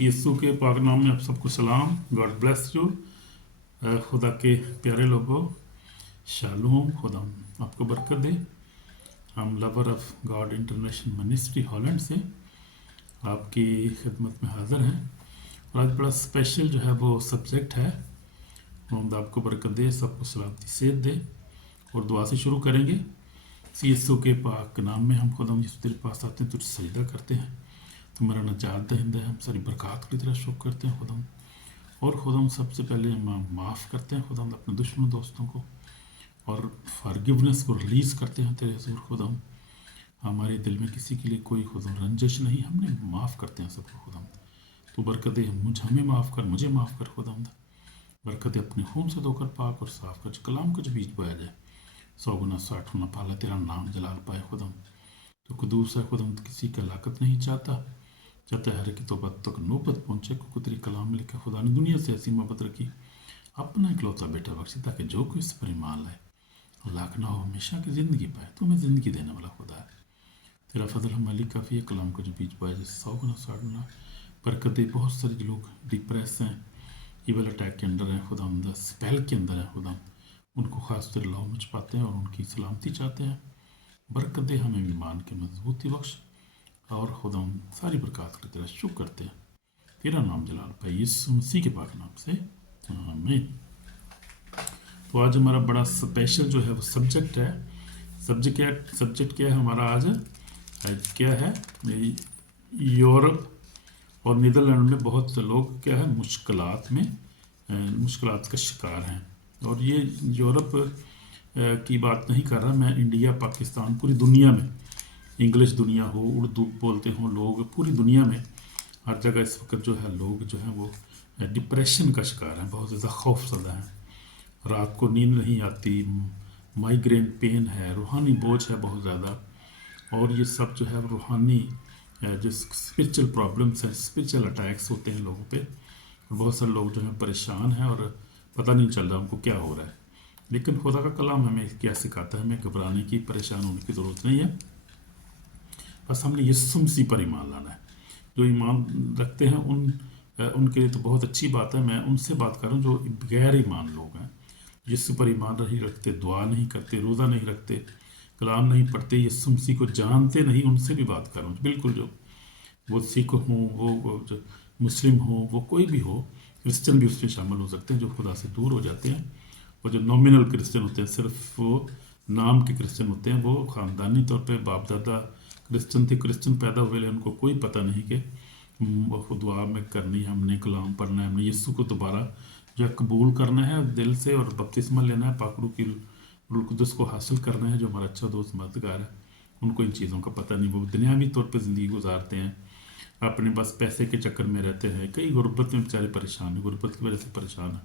यीशु के पाक नाम में आप सबको सलाम। God bless you. खुदा के प्यारे लोगों, शालूम। खुदा आपको बरकत दे। हम lover of God international ministry Holland से आपकी खिदमत में हाज़िर हैं और आज बड़ा स्पेशल जो है वो सब्जेक्ट है। खुदा आपको बरकत दे, सबको सलामती सेहत दे और दुआ से शुरू करेंगे। यीशु के पाक नाम में हम खुदा यीशु तेरे पास आते हैं, तुझे सजदा करते हैं, तुम्हारा नजात दहिंदा है, हम सारी बरकत की तरह शुक्र करते हैं खुदा। और खुदा सबसे पहले हम माफ़ करते हैं खुदा अपने दुश्मन दोस्तों को और फॉरगिवनेस को रिलीज़ करते हैं तेरे हजूर खुदा। हमारे दिल में किसी के लिए कोई खुदा रंजिश नहीं, हमने माफ़ करते हैं सबको खुदा। तो बरकत हमें माफ़ कर, मुझे माफ़ कर खुदा। बरकत अपने खून से धोकर पाक और साफ कर, कलाम का जो बीज बोया जाए 100 गुना 60 गुना पाला तेरा नाम जलाल पाए खुदा। तो कदूस है खुदा, किसी की हलाकत नहीं चाहता है कि तौबा तक नौबत पहुँचे, क्योंकि तेरी कलाम लिखा खुदा ने दुनिया से ऐसी मोहब्बत रखी, अपना इकलौता बेटा बख्शी, ताकि जो कोई इस पर ईमान लाए हलाक ना हो, हमेशा की ज़िंदगी पाए। तो हमें ज़िंदगी देने वाला खुदा है, तेरा फजल हमारी काफ़ी है। कलाम का जो बीज पाए जैसे 100 गुना 60 गुना बरकत दे। बहुत सारे लोग डिप्रेस हैं, ईवल अटैक के अंदर हैं खुदा, अंदर स्पेल के अंदर है खुदा, उनको ख़ास तरह लाओ मच पाते हैं और उनकी सलामती चाहते हैं। बरकत दे, हमें ईमान की मजबूती बख्श और खुदा सारी बरकत की तरह शुक्र करते हैं, तेरा नाम जलाल पाए यीशु मसीह के पाक नाम से, आमीन। तो आज हमारा बड़ा स्पेशल जो है वो सब्जेक्ट है। सब्जेक्ट क्या है हमारा आज क्या है, यूरोप और नीदरलैंड में बहुत से लोग क्या है मुश्किलात का शिकार हैं। और ये यूरोप की बात नहीं कर रहा मैं, इंडिया पाकिस्तान पूरी दुनिया में, इंग्लिश दुनिया हो, उर्दू बोलते हों लोग, पूरी दुनिया में हर जगह इस वक्त जो है लोग जो हैं वो डिप्रेशन का शिकार हैं, बहुत ज़्यादा खौफजदा हैं, रात को नींद नहीं आती, माइग्रेन पेन है, रूहानी बोझ है बहुत ज़्यादा। और ये सब जो है रूहानी जो स्पिरिचुअल प्रॉब्लम्स हैं, स्पिरिचुअल अटैक्स होते हैं लोगों पे। और बहुत सारे लोग जो हैं परेशान हैं और पता नहीं चल रहा उनको क्या हो रहा है। लेकिन खुदा का कलाम हमें क्या सिखाता है, हमें घबराने की, परेशान होने की ज़रूरत नहीं है। बस हमने यीशु मसीह पर ईमान लाना है। जो ईमान रखते हैं उनके लिए तो बहुत अच्छी बात है। मैं उनसे बात कर रहा हूँ जो गैर ईमान लोग हैं, यीशु पर ईमान नहीं रखते, दुआ नहीं करते, रोज़ा नहीं रखते, कलाम नहीं पढ़ते, यीशु मसीह को जानते नहीं, उनसे भी बात कर रहा हूँ। बिल्कुल जो वो सिख हों, वो जो मुस्लिम हों, वो कोई भी हो, क्रिश्चियन भी उसमें शामिल हो सकते हैं जो खुदा से दूर हो जाते हैं। वो जो नॉमिनल क्रिश्चियन होते हैं, सिर्फ वो नाम के क्रिश्चियन होते हैं, वो ख़ानदानी तौर पे बाप दादा क्रिश्चियन थे, क्रिश्चियन पैदा हुए, उनको कोई पता नहीं कि वो दुआ में करनी है, हमने कलाम पढ़ना है, हमने यीशु को दोबारा जो है कबूल करना है दिल से और बपतिस्मा लेना है, पाक रूह की रूह कुदस को हासिल करना है, जो हमारा अच्छा दोस्त मददगार है। उनको इन चीज़ों का पता नहीं, वो दुनियावी तौर पर ज़िंदगी गुजारते हैं, अपने बस पैसे के चक्कर में रहते हैं। कई गुर्बत में बेचारे परेशान हैं, गुर्बत की वजह से परेशान हैं।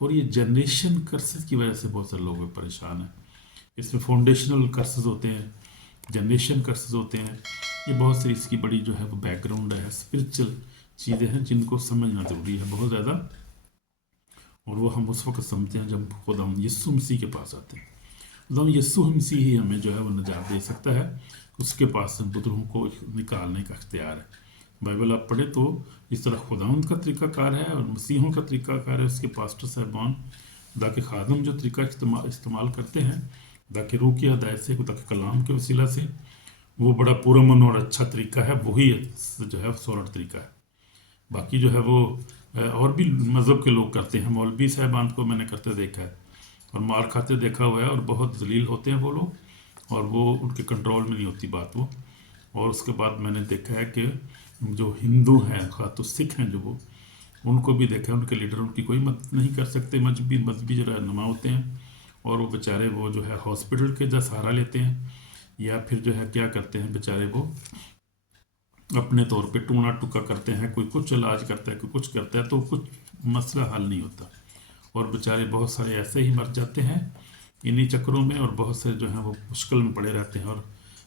और ये जनरेशन कर्सेस की वजह से बहुत सारे लोग परेशान हैं। इसमें फाउंडेशनल कर्सेस होते हैं, जनरेशन कर्सेस होते हैं, ये बहुत सी इसकी बड़ी जो है वो बैकग्राउंड है, स्पिरिचुअल चीज़ें हैं जिनको समझना ज़रूरी है बहुत ज़्यादा। और वो हम उस वक्त समझते हैं जब खुदा हम यीशु मसीह के पास आते हैं। खुदा यीशु मसीह ही हमें जो है वो निजात दे सकता है, उसके पास बुजुर्गों को निकालने का इख्तियार है। बाइबल आप पढ़े तो इस तरह खुदावंद का तरीक़ाकार है और मसीहों का तरीक़ाकार है, उसके पास्टर साहबान खुदा के खादम जो तरीका इस्तेमाल करते हैं खुदा के रूह की हदायत से, खुदा के कलाम के वसीला से, वो बड़ा पुरअमन और अच्छा तरीका है, वही जो है सोलट तरीका है। बाकी जो है वो और भी मज़हब के लोग करते हैं, मौलवी साहबान को मैंने करते देखा है और मार खाते देखा हुआ है, और बहुत जलील होते हैं वो लोग, और वो उनके कंट्रोल में नहीं होती बात वो। और उसके बाद मैंने देखा है कि जो हिंदू हैं, खास तो सिख हैं, जो वो उनको भी देखा है, उनके लीडर उनकी कोई मदद नहीं कर सकते, मजहबी जो रहनुमा होते हैं, और वो बेचारे वो जो है हॉस्पिटल के जो सहारा लेते हैं, या फिर जो है क्या करते हैं बेचारे वो अपने तौर पे टूना टुका करते हैं, कोई कुछ इलाज करता है, कोई कुछ करता है, तो कुछ मसला हल नहीं होता। और बेचारे बहुत सारे ऐसे ही मर जाते हैं इन्हीं चक्करों में, और बहुत से जो हैं वो मुश्किल में पड़े रहते हैं और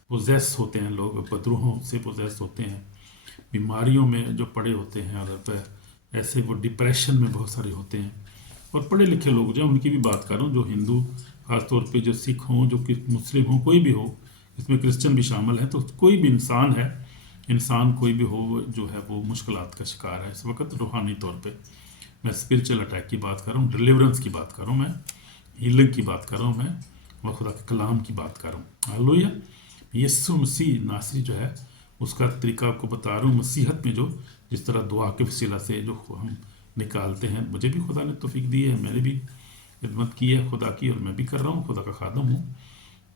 पोजेस होते हैं, लोग बदरूहों से पोजेस होते हैं, बीमारियों में जो पड़े होते हैं, और ऐसे वो डिप्रेशन में बहुत सारे होते हैं। और पढ़े लिखे लोग जो हैं उनकी भी बात कर रहा हूँ, जो हिंदू ख़ासतौर पे जो सिख हों, जो कि मुस्लिम हों, कोई भी हो, इसमें क्रिश्चियन भी शामिल है, तो कोई भी इंसान है انسان کوئی بھی ہو جو ہے وہ مشکلات کا شکار ہے اس وقت روحانی طور پہ. میں اسپرچل اٹیک کی بات کر رہا ہوں، ڈیلیورنس کی بات کر رہا ہوں، میں ہیلنگ کی بات کر رہا ہوں، میں اور خدا کے کلام کی بات کر رہا ہوں. ہاللویا. یسوع مسیح ناصری جو ہے اس کا طریقہ آپ کو بتا رہا ہوں. مسیحت میں جو جس طرح دعا کے وسیلہ سے جو ہم نکالتے ہیں، مجھے بھی خدا نے توفیق دی ہے، میں نے بھی خدمت کی ہے خدا کی، اور میں بھی کر رہا ہوں، خدا کا خادم ہوں.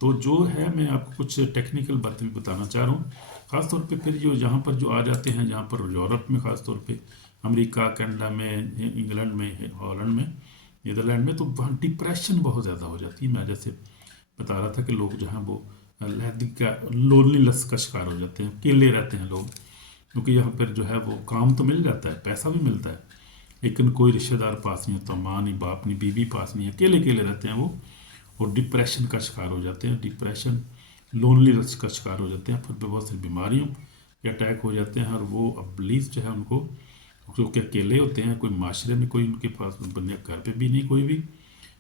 تو جو ہے میں آپ کو کچھ ٹیکنیکل باتیں بھی بتانا چاہ رہا ہوں، خاص طور پہ پھر جو جہاں پر جو آ جاتے ہیں، جہاں پر یورپ میں خاص طور پہ امریکہ، کینیڈا میں، انگلینڈ میں، ہالینڈ میں، نیدرلینڈ میں، تو وہاں ڈپریشن بہت زیادہ ہو جاتی ہے. میں جیسے بتا رہا تھا کہ لوگ جو ہیں وہ علیحدگی کا لونلی لس کا شکار ہو جاتے ہیں، اکیلے رہتے ہیں لوگ، کیونکہ یہاں پر جو ہے وہ کام تو مل جاتا ہے، پیسہ بھی ملتا ہے، لیکن کوئی رشتہ دار پاس نہیں ہوتا، ماں نہیں، باپ نہیں، بیوی پاس نہیں، اکیلے اکیلے رہتے ہیں وہ، اور ڈپریشن کا شکار ہو جاتے ہیں. ڈپریشن لونلی لس کا شکار ہو جاتے ہیں، پھر بہت سی بیماریوں کے اٹیک ہو جاتے ہیں، اور وہ ابلیس جو ہے ان کو، جو کہ اکیلے ہوتے ہیں، کوئی معاشرے میں کوئی ان کے پاس بندے، گھر پہ بھی نہیں کوئی بھی.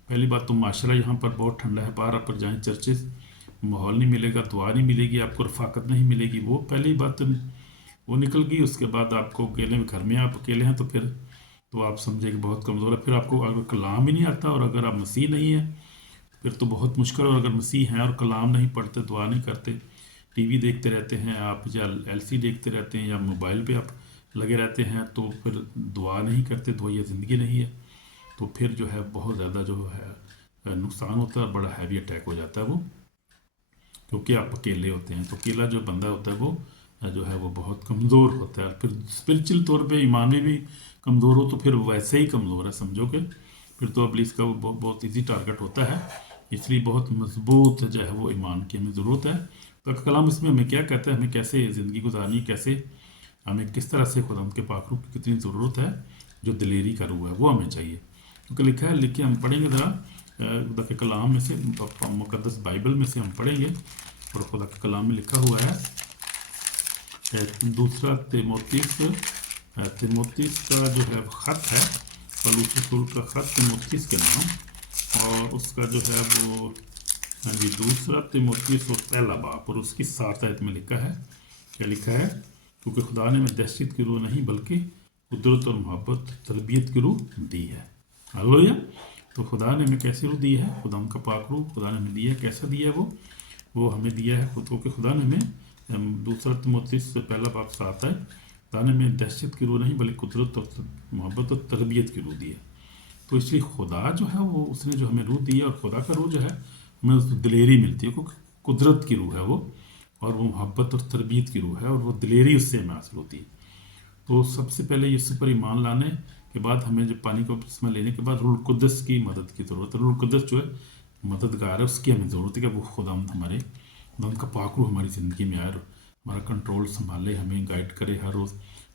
پہلی بات تو معاشرہ یہاں پر بہت ٹھنڈا ہے، باہر پر جائیں چرچز، ماحول نہیں ملے گا، دعا نہیں ملے گی آپ کو، رفاقت نہیں ملے گی. وہ پہلی بات وہ نکل گئی. اس کے بعد آپ کو اکیلے میں، گھر میں آپ اکیلے ہیں، تو پھر تو آپ سمجھے کہ بہت کمزور ہے. پھر آپ کو اگر کلام ہی نہیں آتا، اور اگر آپ مسیح نہیں ہیں، پھر تو بہت مشکل. اور اگر مسیح ہیں اور کلام نہیں پڑھتے، دعا نہیں کرتے، ٹی وی دیکھتے رہتے ہیں آپ، یا ایل سی دیکھتے رہتے ہیں، یا موبائل پہ آپ لگے رہتے ہیں، تو پھر دعا نہیں کرتے، دعا یہ زندگی نہیں ہے، تو پھر جو ہے بہت زیادہ جو ہے نقصان ہوتا ہے، بڑا ہیوی اٹیک ہو جاتا ہے وہ، کیونکہ آپ اکیلے ہوتے ہیں. تو اکیلا جو بندہ ہوتا ہے وہ جو ہے وہ بہت کمزور ہوتا ہے. پھر اسپرچل طور پہ ایمانی بھی کمزور ہو تو پھر ویسے ہی کمزور ہے، سمجھو کہ پھر تو ابلیس کا وہ بہت ایزی ٹارگٹ ہوتا ہے. اس لیے بہت مضبوط جو ہے وہ ایمان کی ہمیں ضرورت ہے. تو کلام اس میں ہمیں کیا کہتا ہے، ہمیں کیسے زندگی گزارنی، کیسے ہمیں کس طرح سے خدا کے پاک روح کی کتنی ضرورت ہے، جو دلیری کا روح ہے وہ ہمیں چاہیے. کیونکہ لکھا ہے، لکھ کے ہم پڑھیں گے ذرا خدا کے کلام میں سے، مقدس بائبل میں سے ہم پڑھیں گے، اور خدا کے کلام میں لکھا ہوا ہے دوسرا تیموتیس کا جو ہے خط ہے، پولس رسول کا خط تیموتیس کے نام، اور اس کا جو ہے وہ دوسرا تیموتیس اور پہلا باب، اور اس کی 7 آیت میں لکھا ہے. کیا لکھا ہے؟ کیونکہ خدا نے ہمیں دہشت کی روح نہیں بلکہ قدرت اور محبت، تربیت کی روح دی ہے. ہاللویا. تو خدا نے ہمیں کیسی روح دی ہے؟ خدا ان کا پاک روح خدا نے ہمیں دیا ہے. کیسا دیا ہے وہ ہمیں دیا ہے خود کو، کہ خدا نے ہمیں دوسرا تیموتیس سے پہلا باب 7 ہے، خدا نے ہمیں دہشت کی روح نہیں بلکہ قدرت اور محبت اور تربیت کی روح دی ہے. تو اس لیے خدا جو ہے وہ اس نے جو ہمیں روح دی ہے، اور خدا کا روح جو ہے ہمیں اس دلیری ملتی ہے، کیونکہ قدرت کی روح ہے وہ، اور وہ محبت اور تربیت کی روح ہے، اور وہ دلیری اس سے ہمیں حاصل ہوتی ہے. تو سب سے پہلے یسوع پر ایمان لانے کے بعد ہمیں جب پانی کا بپتسمہ لینے کے بعد روح القدس کی مدد کی ضرورت ہے. روح القدس جو ہے مددگار ہے، اس کی ہمیں ضرورت ہے کہ وہ خداوند ہمارے خداوند کا پاک روح ہماری زندگی میں آئے، ہمارا کنٹرول سنبھالے، ہمیں گائیڈ کرے، ہر روز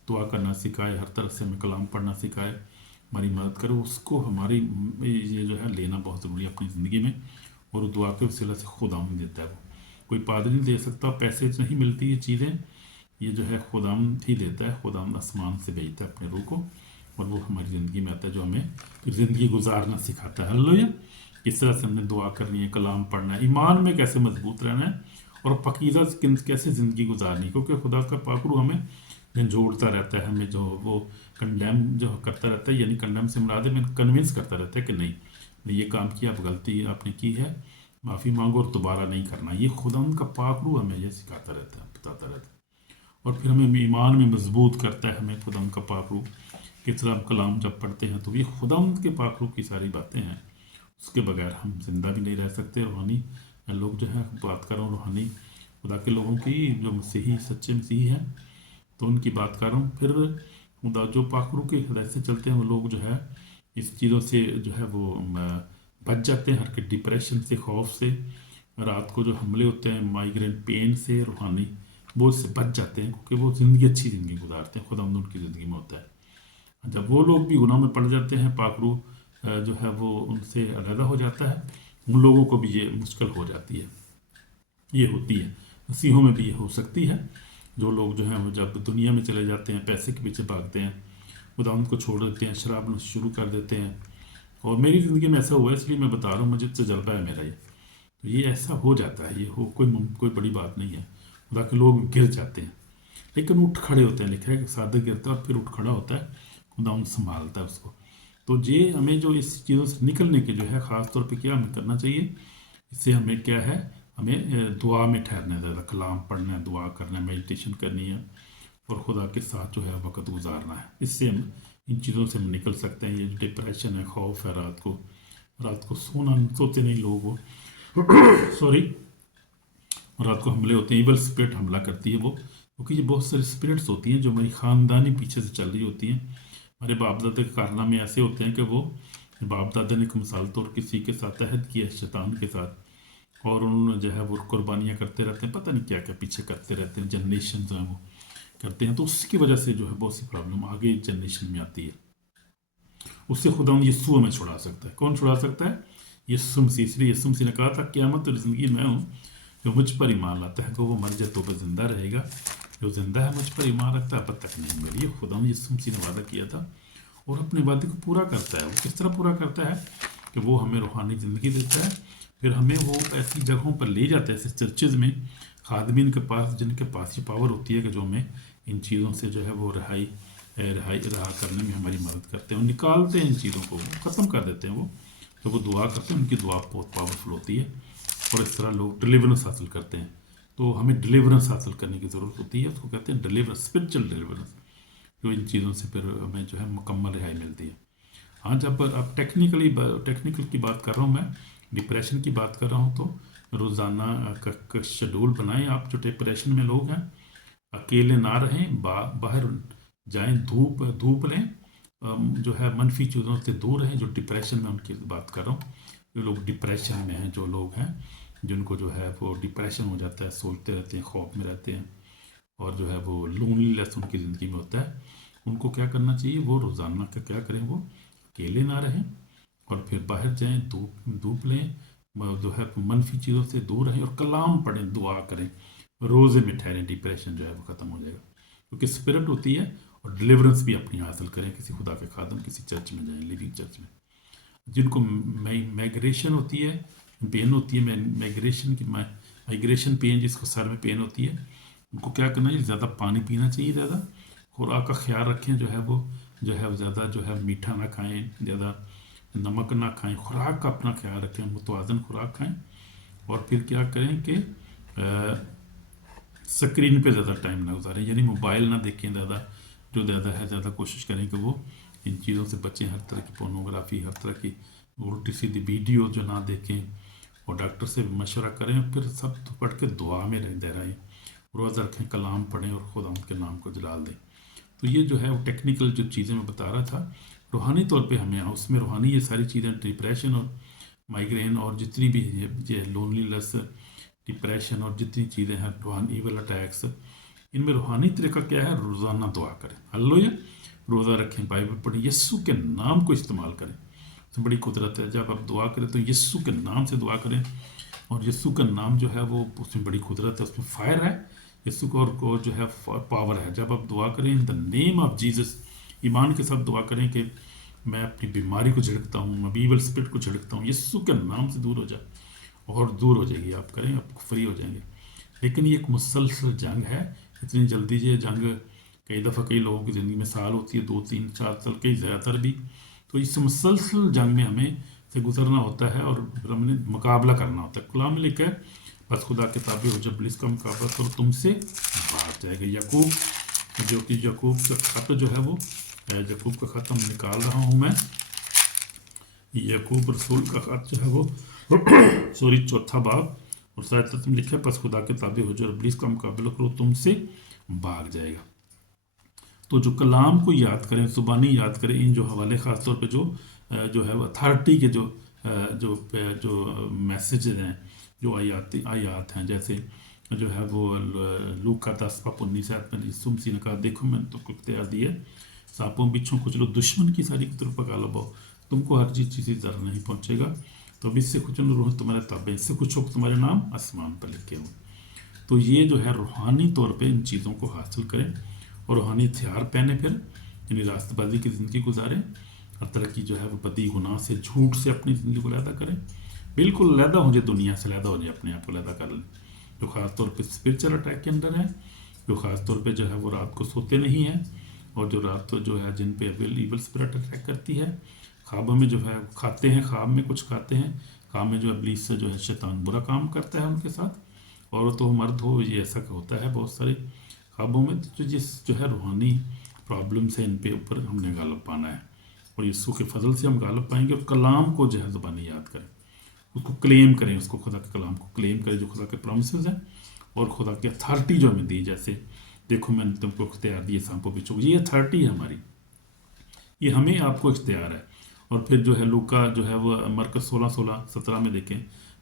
دعا کرنا سکھائے، ہر طرح سے ہمیں کلام پڑھنا سکھائے، ہماری مدد کرے. اس کو ہماری یہ جو ہے لینا بہت ضروری ہے اپنی زندگی میں، اور دعا کے وسیلہ سے خداوند دیتا ہے. وہ کوئی پادری نہیں دے سکتا، پیسے سے نہیں ملتی یہ چیزیں، یہ جو ہے خداوند ہی دیتا ہے. خداوند آسمان سے بھیجتا ہے اپنے روح کو، اور وہ ہماری زندگی میں آتا ہے، جو ہمیں پھر زندگی گزارنا سکھاتا ہے. ہاللویا. کس طرح سے ہم نے دعا کرنی ہے، کلام پڑھنا ہے، ایمان میں کیسے مضبوط رہنا ہے، اور پاکیزہ کیسے زندگی گزارنی ہے. کیونکہ خدا کا پاک روح ہمیں جھنجھوڑتا رہتا ہے، ہمیں جو وہ کنڈیم جو کرتا رہتا ہے، یعنی کنڈیم سے مراد ہے، کنونس کرتا رہتا ہے کہ نہیں یہ کام کیا، آپ غلطی آپ نے کی ہے، معافی مانگو اور دوبارہ نہیں کرنا. یہ خدا ان کا پاک روح ہمیں یہ سکھاتا رہتا ہے، بتاتا رہتا ہے، اور پھر ہمیں ایمان میں مضبوط کرتا ہے. ہمیں خدا ان کا پاک روح کس طرح ہم کلام جب پڑھتے ہیں، تو یہ خدا ان کے پاک روح کی ساری باتیں ہیں، اس کے بغیر ہم زندہ بھی نہیں رہ سکتے. روحانی لوگ جو ہیں، بات کر رہا ہوں روحانی خدا کے لوگوں کی، جو مسیحی سچے مسیحی ہیں، تو ان کی بات کر رہا ہوں. پھر خدا جو پاک روح کی ہدایت سے چلتے ہیں، وہ لوگ جو ہے اس چیزوں سے جو ہے وہ بچ جاتے ہیں، ہر کے ڈپریشن سے، خوف سے، رات کو جو حملے ہوتے ہیں، مائیگرین پین سے، روحانی وہ اس سے بچ جاتے ہیں، کیونکہ وہ زندگی اچھی زندگی گزارتے ہیں. خدا ان کی زندگی میں ہوتا ہے. جب وہ لوگ بھی گناہ میں پڑ جاتے ہیں، پاک روح جو ہے وہ ان سے علیحدہ ہو جاتا ہے، ان لوگوں کو بھی یہ مشکل ہو جاتی ہے. یہ ہوتی ہے، مسیحوں میں بھی یہ ہو سکتی ہے. جو لوگ جو ہیں وہ جب دنیا میں چلے جاتے ہیں، پیسے کے پیچھے بھاگتے ہیں، خدا ان کو چھوڑ دیتے ہیں، شراب نوشی شروع کر دیتے ہیں. اور میری زندگی میں ایسا ہوا ہے، اس لیے میں بتا رہا ہوں، مجھے تجربہ ہے میرا. تو یہ ایسا ہو جاتا ہے، یہ کوئی بڑی بات نہیں ہے. خدا کے لوگ گر جاتے ہیں. लेकिन उठ खड़े होते हैं, लिखा है कि साधक गिरता है और फिर उठ खड़ा होता है, खुदा संभालता है उसको। तो ये हमें जो इस चीज़ों से निकलने के जो है ख़ास तौर पे क्या हमें करना चाहिए, इससे हमें क्या है, हमें दुआ में ठहरना है, ज़्यादा कलाम पढ़ना है, दुआ करना है, मेडिटेशन करनी है और खुदा के साथ जो है वक्त गुजारना है। इससे हम इन चीज़ों से हम निकल सकते हैं। ये जो डिप्रेशन है, खौफ है, रात को सोते नहीं लोग वो सॉरी रात को हमले होते हैं, इवल स्पिरिट हमला करती है वो, क्योंकि ये बहुत सारी स्पिरिट्स होती हैं जो हमारी ख़ानदानी पीछे से चल रही होती हैं। हमारे बाप दादा के कारनामे ऐसे होते हैं कि वो बाप दादा ने मिसाल तौर किसी के साथ अहद किया शैतान के साथ, और उन्होंने जो है वो कुर्बानियाँ करते रहते हैं, पता नहीं क्या क्या पीछे करते रहते हैं, जनरेशन जो है वो करते हैं। तो उसकी वजह से जो है बहुत सी प्रॉब्लम आगे जनरेशन में आती है। उससे खुदा यीशु हमें छुड़ा सकता है। कौन छुड़ा सकता है? यीशु मसीह। इसलिए यीशु मसीह ने कहा था क़यामत और ज़िंदगी मैं हूँ, जो मुझ पर ईमान लाता है, वो मर जाए तो वह जिंदा रहेगा, जो जिंदा है मुझ पर ईमान रखता है अब तक नहीं मरी। ये खुदा यीशु मसीह ने वादा किया था और अपने वादे को पूरा करता है। वो किस तरह पूरा करता है कि वो हमें रूहानी ज़िंदगी देता है, फिर हमें वो ऐसी जगहों पर ले जाता है, ऐसे चर्चेज़ में, खादमीन के पास, जिनके पास ये पावर होती है कि जो हमें इन चीज़ों से जो है वो रहा करने में हमारी मदद करते हैं और निकालते हैं इन चीज़ों को, ख़त्म कर देते हैं। वो तो वो दुआ करते हैं, उनकी दुआ बहुत पावरफुल होती है और इस तरह लोग डिलीवरेंस हासिल करते हैं। तो हमें डिलीवरेंस हासिल करने की ज़रूरत होती है, उसको कहते हैं डिलीवरेंस, स्पिरिचुअल डिलीवरेंस, जो इन चीज़ों से फिर हमें जो है मुकम्मल रिहाई मिलती है। हाँ, जब अब टेक्निकल की बात कर रहा हूँ, मैं डिप्रेशन की बात कर रहा हूँ, तो रोज़ाना का शेड्यूल बनाएं आप। जो डिप्रेशन में लोग हैं, अकेले ना रहें, बाहर जाएं, धूप लें, जो है मनफी चीज़ों से दूर रहें। जो डिप्रेशन में उनकी बात कर रहा हूँ, जो लोग डिप्रेशन में हैं, जो लोग हैं जिनको जो है वो डिप्रेशन हो जाता है, सोचते रहते हैं, खौफ में रहते हैं और जो है वो लोनलीनेस उनकी ज़िंदगी में होता है, उनको क्या करना चाहिए? वो रोज़ाना का क्या करें? वो अकेले ना रहें और फिर बाहर जाएं, धूप लें, जो है मनफी चीज़ों से दूर रहें और कलाम पढ़ें, दुआ करें, रोज़े में ठहरें, डिप्रेशन जो है वो ख़त्म हो जाएगा। क्योंकि स्पिरिट होती है और डिलीवरेंस भी अपनी हासिल करें। किसी खुदा के खादम किसी चर्च में जाएं, लिविंग चर्च में। जिनको माइग्रेशन होती है, पेन होती है, माइग्रेशन पेन, जिसको सर में पेन होती है, उनको क्या करना चाहिए? ज़्यादा पानी पीना चाहिए, ज़्यादा खुराक का ख्याल रखें, जो है वो ज़्यादा जो है मीठा ना खाएं, ज़्यादा नमक ना खाएं, खुराक का अपना ख्याल रखें, मुतवाज़न खुराक खाएं। और फिर क्या करें कि स्क्रीन पे ज़्यादा टाइम ना गुजारें, यानी मोबाइल ना देखें ज़्यादा कोशिश करें कि वो इन चीज़ों से बचें। हर तरह की पोर्नोग्राफी, हर तरह की उल्टी सीधी वीडियो जो ना देखें, और डॉक्टर से मशवरा करें, फिर सब तो पढ़ के दुआ में रहें, रोज़ा रखें, कलाम पढ़ें और खुदा उनके नाम को जलाल दें। तो ये जो है वो टेक्निकल जो चीज़ें मैं बता रहा था, रूहानी तौर पे हमें उसमें रूहानी ये सारी चीज़ें, डिप्रेशन और माइग्रेन और जितनी भी ये लोनलीनेस, डिप्रेशन और जितनी चीज़ें हैं, रूहानी इवल अटैक्स, इनमें रूहानी तरीका क्या है? रोज़ाना दुआ करें, हालेलुया, रोज़ा रखें, बाइबल पढ़ें, यीशु के नाम को इस्तेमाल करें। तो बड़ी कुदरत है, जब आप दुआ करें तो यीशु के नाम से दुआ करें, और यीशु का नाम जो है वो, उसमें बड़ी कुदरत है, उसमें फायर है यीशु को जो है पावर है। जब आप दुआ करें in the name of Jesus, ईमान के साथ दुआ करें कि मैं अपनी बीमारी को झिड़कता हूँ, मैं ईवल स्पिरिट को झिड़कता हूँ, यीशु के नाम से दूर हो जाए, और दूर हो जाएगी। आप करें, आप फ्री हो जाएंगे। लेकिन ये एक मुसलसल जंग है, इतनी जल्दी ये जंग कई दफ़ा कई लोगों की ज़िंदगी में साल होती है, 2 3 4 साल, कई ज़्यादातर भी। तो इस मुसलसल जंग में हमें से गुजरना होता है और फिर हमने मुकाबला करना होता है। कलाम में लिखा है, बस खुदा के ताबे हो, जब पुलिस का मुकाबला करो तुमसे भाग जाएगा। यकूब, जो कि यकूब का खत जो है वो, यकूब का खत हम निकाल रहा हूँ मैं, यकूब रसूल का खत जो है वो सॉरी 4 बाब और शायद तुम लिखा है, बस खुदा के ताबे हो, जब पुलिस का मुकाबला करो तुमसे भाग जाएगा। तो जो कलाम को याद करें, ज़ुबानी याद करें, इन जो हवाले ख़ास तौर पे जो है अथॉरिटी के जो मैसेज हैं, जो आयात हैं, जैसे जो है वो लूका 10:19 में यीशु मसीह ने कहा, देखो मैंने तुमको इख्तियार दिया, सांपों बिच्छों को चलो, दुश्मन की सारी तरफ पका लो, तुमको हर चीज़ से ज़रा नहीं पहुँचेगा। तो अब इससे कुछ रूह तुम्हारे ताबे, इससे कुछ हो तुम्हारे नाम आसमान पर लिखे हों। तो ये जो है रूहानी तौर पे इन चीज़ों को हासिल करें और रूहानी हथियार पहने, फिर यानी रास्तबाजी की ज़िंदगी गुजारें, हर तरह की जो है वो बदी गुनाह से, झूठ से अपनी ज़िंदगी को लैदा करें, बिल्कुल लैदा हो जाए, दुनिया से लैदा हो जाए, अपने आप को लैदा कर लें। जो ख़ास तौर पे स्पिरिचुअल अटैक के अंदर है, جو خاص طور پہ جو ہے وہ رات کو سوتے نہیں ہیں، اور جو رات کو جو ہے جن پہ ایول اسپرٹ اٹیک کرتی ہے، خوابوں میں جو ہے کھاتے ہیں، خواب میں کچھ کھاتے ہیں، خواب میں جو ابلیس سے جو ہے شیطان برا کام کرتا ہے ان کے ساتھ، عورت ہو مرد ہو، یہ ایسا ہوتا ہے بہت سارے خوابوں میں، تو جس جو ہے روحانی پرابلمس ہیں ان پہ اوپر ہم نے غالب پانا ہے، اور یسوع کے فضل سے ہم غالب پائیں گے، اور کلام کو جو ہے زبانی یاد کریں، اس کو کلیم کریں، اس کو خدا کے کلام کو کلیم کریں جو خدا کے پرومسز ہیں، اور خدا کی اتھارٹی جو ہمیں دی، جیسے دیکھو میں نے تم کو اختیار دیے سانپوں پہ چوک، یہ اتھارٹی ہے ہماری، یہ ہمیں آپ کو اختیار ہے۔ اور پھر جو ہے لوکا جو ہے وہ مرکز 16:17 میں دیکھیں،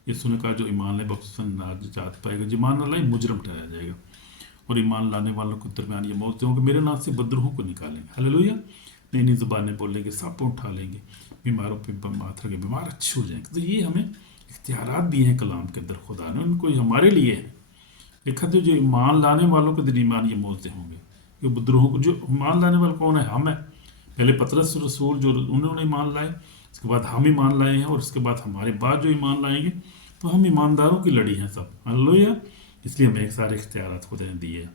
یسوع نے کہا جو ایمان لے بخشن نجات پائے گا، جو ایمان نہ لائے مجرم ٹھہرایا جائے گا، اور ایمان لانے والوں کے درمیان یہ موت ہوں گے، میرے نام سے بدروہوں کو نکالیں گے، ہلیلویا، نئی نئی زبانیں بولیں گے، سانپوں اٹھا لیں گے، بیماروں پہ ہاتھ رکھیں گے، بیمار اچھے ہو جائیں گے۔ تو یہ ہمیں اختیارات دیے ہیں کلام کے اندر، خدا نے ان کو ہمارے لیے ہے لکھا، تو جو ایمان لانے والوں کے درمیان یہ موتیں ہوں گے، جو بدروہوں کو، جو ایمان لانے والے کون ہے؟ ہم ہیں، پہلے پطرس رسول جو انہوں نے ایمان لائے، اس کے بعد ہم ایمان لائے ہیں، اور اس کے بعد ہمارے بعد جو ایمان لائیں گے، تو ہم ایمانداروں کی لڑی ہیں سب، ہلیلویا، اس لیے ہمیں ایک سارے اختیارات خدا نے دیے ہیں،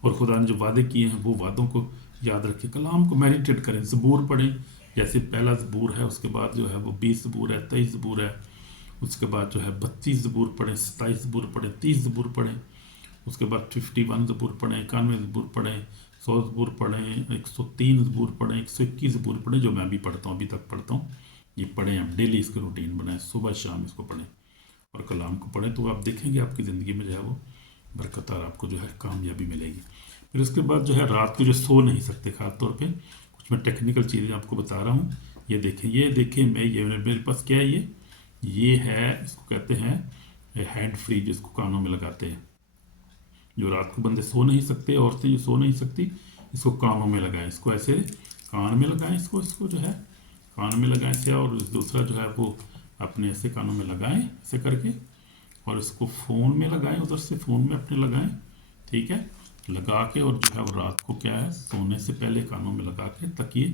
اور خدا نے جو وعدے کیے ہیں وہ وعدوں کو یاد رکھیں، کلام کو میڈیٹیٹ کریں، زبور پڑھیں، جیسے پہلا زبور ہے، اس کے بعد جو ہے وہ 20 زبور ہے، 23 زبور ہے، اس کے بعد جو ہے 32 زبور پڑھیں، 27 زبور پڑھیں، 30 زبور پڑھیں، اس کے بعد 51 زبور پڑھیں، 91 زبور پڑھیں، 100 زبور پڑھیں، 103 زبور پڑھیں، 121 زبور پڑھیں، جو میں بھی پڑھتا ہوں، ابھی تک پڑھتا ہوں، یہ پڑھیں، آپ ڈیلی اس کے روٹین بنائیں، صبح شام اس کو پڑھیں اور کلام کو پڑھیں، تو آپ دیکھیں گے آپ کی زندگی میں جو ہے وہ برکت اور آپ کو جو ہے کامیابی ملے گی۔ پھر اس کے بعد جو ہے رات کو جو سو نہیں سکتے، خاص طور پہ کچھ میں ٹیکنیکل چیزیں آپ کو بتا رہا ہوں، یہ دیکھیں میں یہ میرے پاس کیا ہے، یہ ہے، اس کو کہتے ہیں ہینڈ فری، جس کو کانوں میں لگاتے ہیں، جو رات کو بندے سو نہیں سکتے، عورتیں جو سو نہیں سکتی، اس کو کانوں میں لگائیں، اس کو ایسے کان میں لگائیں، اس کو جو ہے کان میں لگائیں سے، اور دوسرا جو ہے وہ اپنے ایسے کانوں میں لگائیں ایسے کر کے، اور اس کو فون میں لگائیں، ادھر سے فون میں اپنے لگائیں، ٹھیک ہے، لگا کے، اور جو ہے وہ رات کو کیا ہے سونے سے پہلے کانوں میں لگا کے تکیے،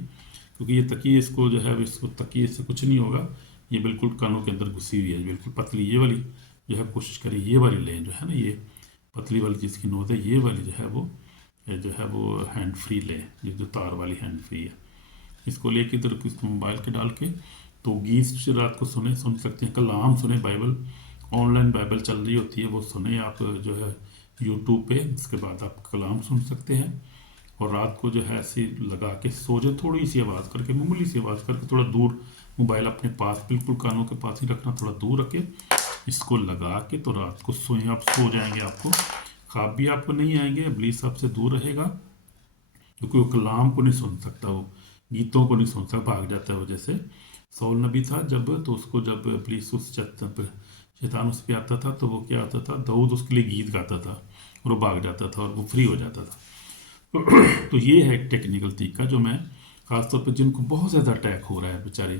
کیونکہ یہ تکیے اس کو جو ہے اس کو تکیے سے کچھ نہیں ہوگا، یہ بالکل کانوں کے اندر گھسی ہوئی ہے، بالکل پتلی، یہ والی جو ہے کوشش کریں یہ والی لیں، جو ہے نا یہ پتلی والی جس کی نوز ہے، یہ والی جو ہے وہ ہینڈ فری لیں، یہ جو تار والی ہینڈ فری ہے، اس کو لے کے ادھر اس موبائل کے ڈال کے، تو گیت سے رات کو سن سکتے ہیں، کلام سنیں، بائبل آن لائن بائبل چل رہی ہوتی ہے وہ سنیں آپ جو ہے یوٹیوب پہ، اس کے بعد آپ کلام سن سکتے ہیں، اور رات کو جو ہے ایسے لگا کے سو جائے، تھوڑی سی آواز کر کے، معمولی سی آواز کر کے، تھوڑا دور، موبائل اپنے پاس بالکل کانوں کے پاس ہی رکھنا، تھوڑا دور رکھے، اس کو لگا کے تو رات کو سوئیں، آپ سو جائیں گے، آپ کو خواب بھی آپ کو نہیں آئیں گے، ابلیس آپ سے دور رہے گا، کیونکہ وہ کلام کو نہیں سن سکتا، وہ گیتوں کو نہیں سن سکتا، بھاگ جاتا ہے وہ، جیسے سول نبی تھا جب، تو اس کو جب ابلیس شیطان اس پہ آتا تھا، تو وہ کیا آتا تھا، داؤد اس کے لیے گیت گاتا تھا، اور وہ بھاگ جاتا تھا، اور وہ فری ہو جاتا تھا۔ تو یہ ہے ایک ٹیکنیکل طریقہ جو میں خاص طور پہ جن کو بہت زیادہ اٹیک ہو رہا ہے، بیچارے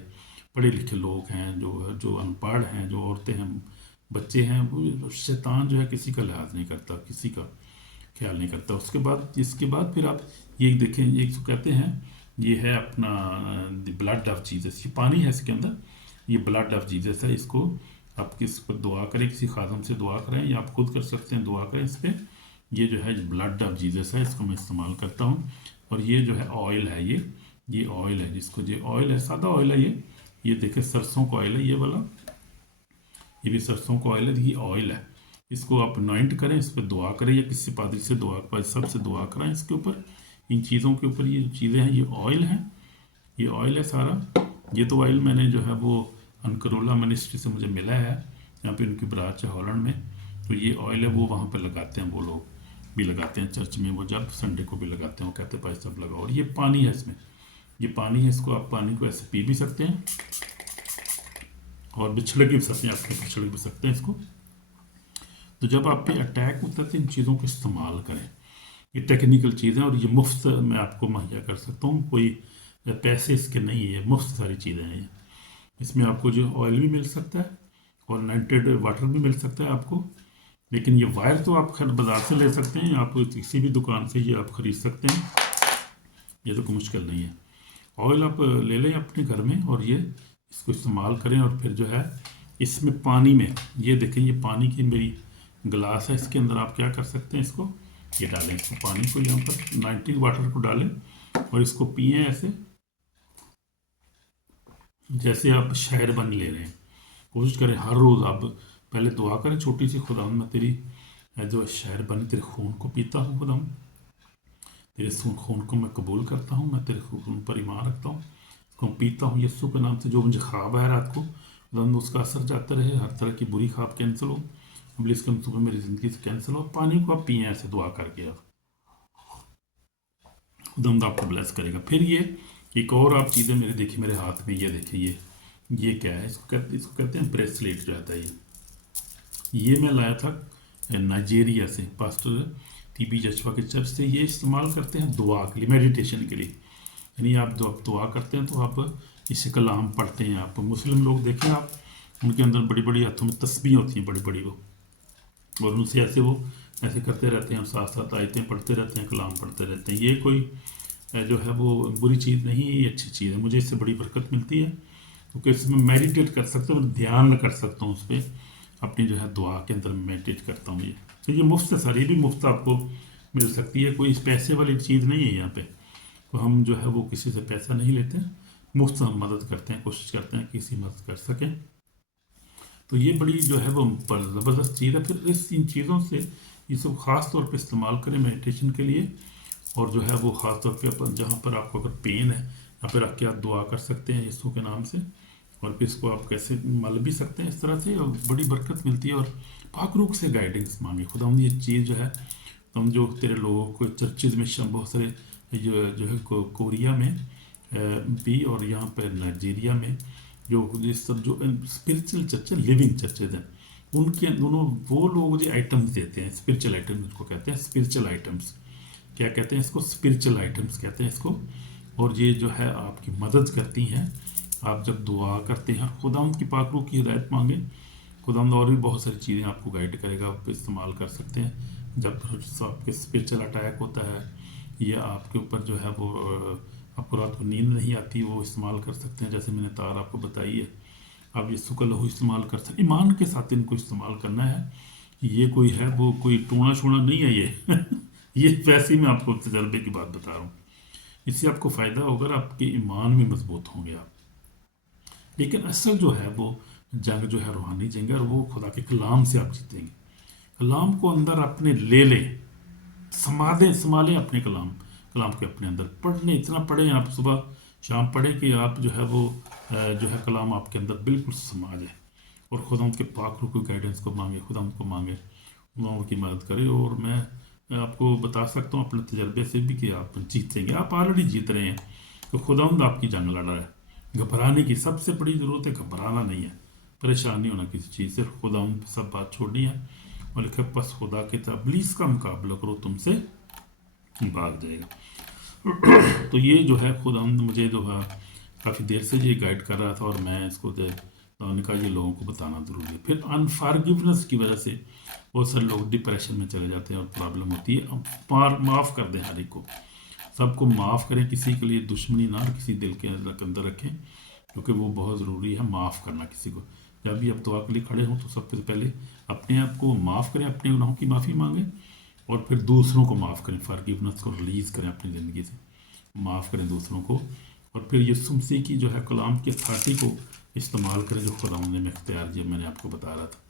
پڑھے لکھے لوگ ہیں، جو ان پڑھ ہیں، جو عورتیں ہیں، بچے ہیں، وہ شیطان جو ہے کسی کا لحاظ نہیں کرتا، کسی کا خیال نہیں کرتا۔ اس کے بعد پھر آپ یہ دیکھیں، یہ جو کہتے ہیں یہ ہے اپنا بلڈ آف جیزس، یہ پانی ہے اس کے اندر، یہ بلڈ آف جیزس ہے، اس کو آپ کس پر دعا کریں، کسی خادم سے دعا کریں، یا آپ خود کر سکتے ہیں، دعا کریں اس پہ، یہ جو ہے بلڈ آف جیزس ہے، اس کو میں استعمال کرتا ہوں، اور یہ جو ہے آئل ہے، یہ آئل ہے، جس کو یہ آئل ہے، سادہ آئل ہے، یہ دیکھیں سرسوں کا آئل ہے، یہ والا، یہ بھی سرسوں کا آئل ہے، یہ آئل ہے، اس کو آپ انوائنٹ کریں، اس پہ دعا کریں، یا کسی پادری سے دعا، سب سے دعا کریں اس کے اوپر، ان چیزوں کے اوپر، یہ جو چیزیں ہیں یہ آئل ہیں، یہ آئل ہے سارا، یہ تو آئل میں نے جو ہے وہ انکرولا منسٹری سے مجھے ملا ہے، یہاں پہ ان کی برانچ ہے ہالینڈ میں، تو یہ آئل ہے وہ وہاں پہ لگاتے ہیں، وہ لوگ بھی لگاتے ہیں چرچ میں، وہ جب سنڈے کو بھی لگاتے ہیں، وہ کہتے ہیں بھائی سب لگاؤ، اور یہ پانی ہے، اس میں یہ پانی ہے، اس کو آپ پانی کو ایسے پی بھی سکتے ہیں، اور بچھڑ بھی سکتے ہیں، آپ کے بچھڑ بھی سکتے ہیں اس کو۔ تو جب آپ پہ اٹیک ہوتا ہے تو ان چیزوں کو استعمال کریں، یہ ٹیکنیکل چیزیں، اور یہ مفت میں آپ کو مہیا کر سکتا ہوں، کوئی پیسے اس کے نہیں ہے، مفت ساری چیزیں ہیں، اس میں آپ کو جو آئل بھی مل سکتا ہے، اور نائٹریٹ واٹر بھی مل سکتا ہے آپ کو، لیکن یہ وائر تو آپ بازار سے لے سکتے ہیں، آپ کسی بھی دکان سے یہ آپ خرید سکتے ہیں، یہ تو کوئی مشکل نہیں ہے، آئل آپ لے لیں اپنے گھر میں، اور یہ اس کو استعمال کریں، اور پھر جو ہے اس میں پانی میں، یہ دیکھیں یہ پانی کی میری گلاس ہے، اس کے اندر آپ کیا کر سکتے ہیں، اس کو ये डालें इसको पानी को, यहाँ पर 90 वाटर को डालें और इसको पिए ऐसे जैसे आप शहर बन ले रहे हैं। कोशिश करें हर रोज़ आप पहले दुआ करें छोटी सी, खुदा मैं तेरी जो शहर बन तेरे खून को पीता हूँ, खुदा तेरे खून को मैं कबूल करता हूँ, मैं तेरे खून पर ईमान रखता हूँ, इसको पीता हूँ यीशु के नाम से। जो मुझे ख्वाब है रात को खुदा उसका असर जाता रहे, हर तरह की बुरी ख्वाब कैंसिल हो, इब्लीस के मंसूबे मेरी ज़िंदगी से कैंसिल हो। पानी को आप पिए ऐसे दुआ करके, आप खुदा आपको ब्लेस करेगा। फिर ये एक और आप चीज़ें मेरे देखिए मेरे हाथ में, ये देखिए ये क्या है, इसको कहते हैं ब्रेसलेट जो आता है। ये मैं लाया था नाइजीरिया से, पास्टर टीबी जशवा के चर्च से। ये इस्तेमाल करते हैं दुआ के लिए, मेडिटेशन के लिए। यानी आप जो आप दुआ करते हैं तो आप इसे कलाम पढ़ते हैं। आप मुस्लिम लोग देखें आप, उनके अंदर बड़ी बड़ी हाथों में तस्बीह होती हैं बड़ी बड़ी, वो और उनसे ऐसे वो ऐसे करते रहते हैं, साथ साथ आयतें पढ़ते रहते हैं, कलाम पढ़ते रहते हैं। ये कोई जो है वो बुरी चीज़ नहीं है, ये अच्छी चीज़ है। मुझे इससे बड़ी बरकत मिलती है क्योंकि इसमें मेडिटेट कर सकता हूँ, ध्यान कर सकता हूँ उस पर, अपनी जो है दुआ के अंदर मेडिटेट करता हूँ। ये तो ये मुफ्त है, सारी भी मुफ्त आपको मिल सकती है, कोई पैसे वाली चीज़ नहीं है यहाँ पे। तो हम जो है वो किसी से पैसा नहीं लेते, मुफ्त हम मदद करते हैं, कोशिश करते हैं किसी मदद कर सकें। तो ये बड़ी जो है वो ज़बरदस्त चीज़ है। फिर इन चीज़ों से ये सब ख़ास तौर पे इस्तेमाल करें मेडिटेशन के लिए। और जो है वो ख़ास तौर पे जहाँ पर आपको अगर पेन है यहाँ पर आके आप दुआ कर सकते हैं यीशु के नाम से, और फिर इसको आप कैसे मल भी सकते हैं इस तरह से, और बड़ी बरकत मिलती है। और पाक रूख से गाइडेंस मांगे, खुदा ये चीज़ जो है हम जो तेरे लोगों को चर्चेज में बहुत सारे जो है कोरिया में भी और यहाँ पर नाइजीरिया में जो जिस सब जो स्पिरिचुअल चर्च लिविंग चर्चेज हैं, उनके दोनों वो लोग जो आइटम्स देते हैं, स्पिरिचुअल आइटम्स उसको कहते हैं, स्पिरिचुअल आइटम्स क्या कहते हैं इसको, स्पिरिचुअल आइटम्स कहते हैं इसको। और ये जो है आपकी मदद करती हैं आप जब दुआ करते हैं, खुदा की पाक रूह की हिदायत मांगे, खुदा और भी बहुत सारी चीज़ें आपको गाइड करेगा, आप इस्तेमाल कर सकते हैं। जब आपके स्पिरिचुअल अटैक होता है या आपके ऊपर जो है वो आपको रात को नींद नहीं आती, वो इस्तेमाल कर सकते हैं। जैसे मैंने तार आपको बताई है, आप यीशु का लहू इस्तेमाल कर सकते, ईमान के साथ इनको इस्तेमाल करना है। ये कोई है वो कोई टूणा छूणा नहीं है ये ये वैसे ही मैं आपको तजर्बे की बात बता रहा हूँ। इससे आपको फ़ायदा होगा, आपके ईमान में मजबूत होंगे आप। लेकिन असल जो है वो जंग जो है रूहानी जंग है, और वो खुदा के कलाम से आप जीतेंगे। कलाम को अंदर अपने ले लें, संभालें अपने कलाम के अपने अंदर पढ़ने, इतना पढ़ें आप सुबह शाम पढ़ें कि आप जो है वो जो है कलाम आपके अंदर बिल्कुल समा जाए। और खुदा उनके पाक रूह की गाइडेंस को मांगे, खुदा उनको मांगे, खुदा उनकी मदद करे। और मैं आपको बता सकता हूँ अपने तजर्बे से भी कि आप जीतेंगे, आप ऑलरेडी जीत रहे हैं। तो खुदावंद आपकी जंग लड़ रहा है। घबराने की सबसे बड़ी ज़रूरत है, घबराना नहीं है, परेशान नहीं होना किसी चीज़ से। खुदावंद सब बात छोड़नी है और लिखे बस खुदा के इब्लीस का मुकाबला करो, तुमसे भाग जाएगा। तो ये जो है खुदावंद मुझे जो है काफ़ी देर से ये गाइड कर रहा था, और मैं इसको उन्होंने कहा ये लोगों को बताना ज़रूरी है। फिर अनफॉरगिवनेस की वजह से बहुत सारे लोग डिप्रेशन में चले जाते हैं और प्रॉब्लम होती है। माफ़ कर दें, हर एक को, सबको माफ़ करें, किसी के लिए दुश्मनी ना किसी दिल के अंदर रखें, क्योंकि वो बहुत ज़रूरी है माफ़ करना किसी को। जब भी आप दुआ के लिए खड़े हों तो सबसे पहले अपने आप को माफ़ करें, अपने गुनाहों की माफ़ी मांगें, और फिर दूसरों को माफ़ करें, फॉरगिवनेस को रिलीज़ करें अपनी ज़िंदगी से, माफ़ करें दूसरों को। और फिर यीशु मसीह की जो है कलाम की अथॉरिटी को इस्तेमाल करें जो खुदा ने में इख्तियार दिया, मैंने आपको बता रहा था।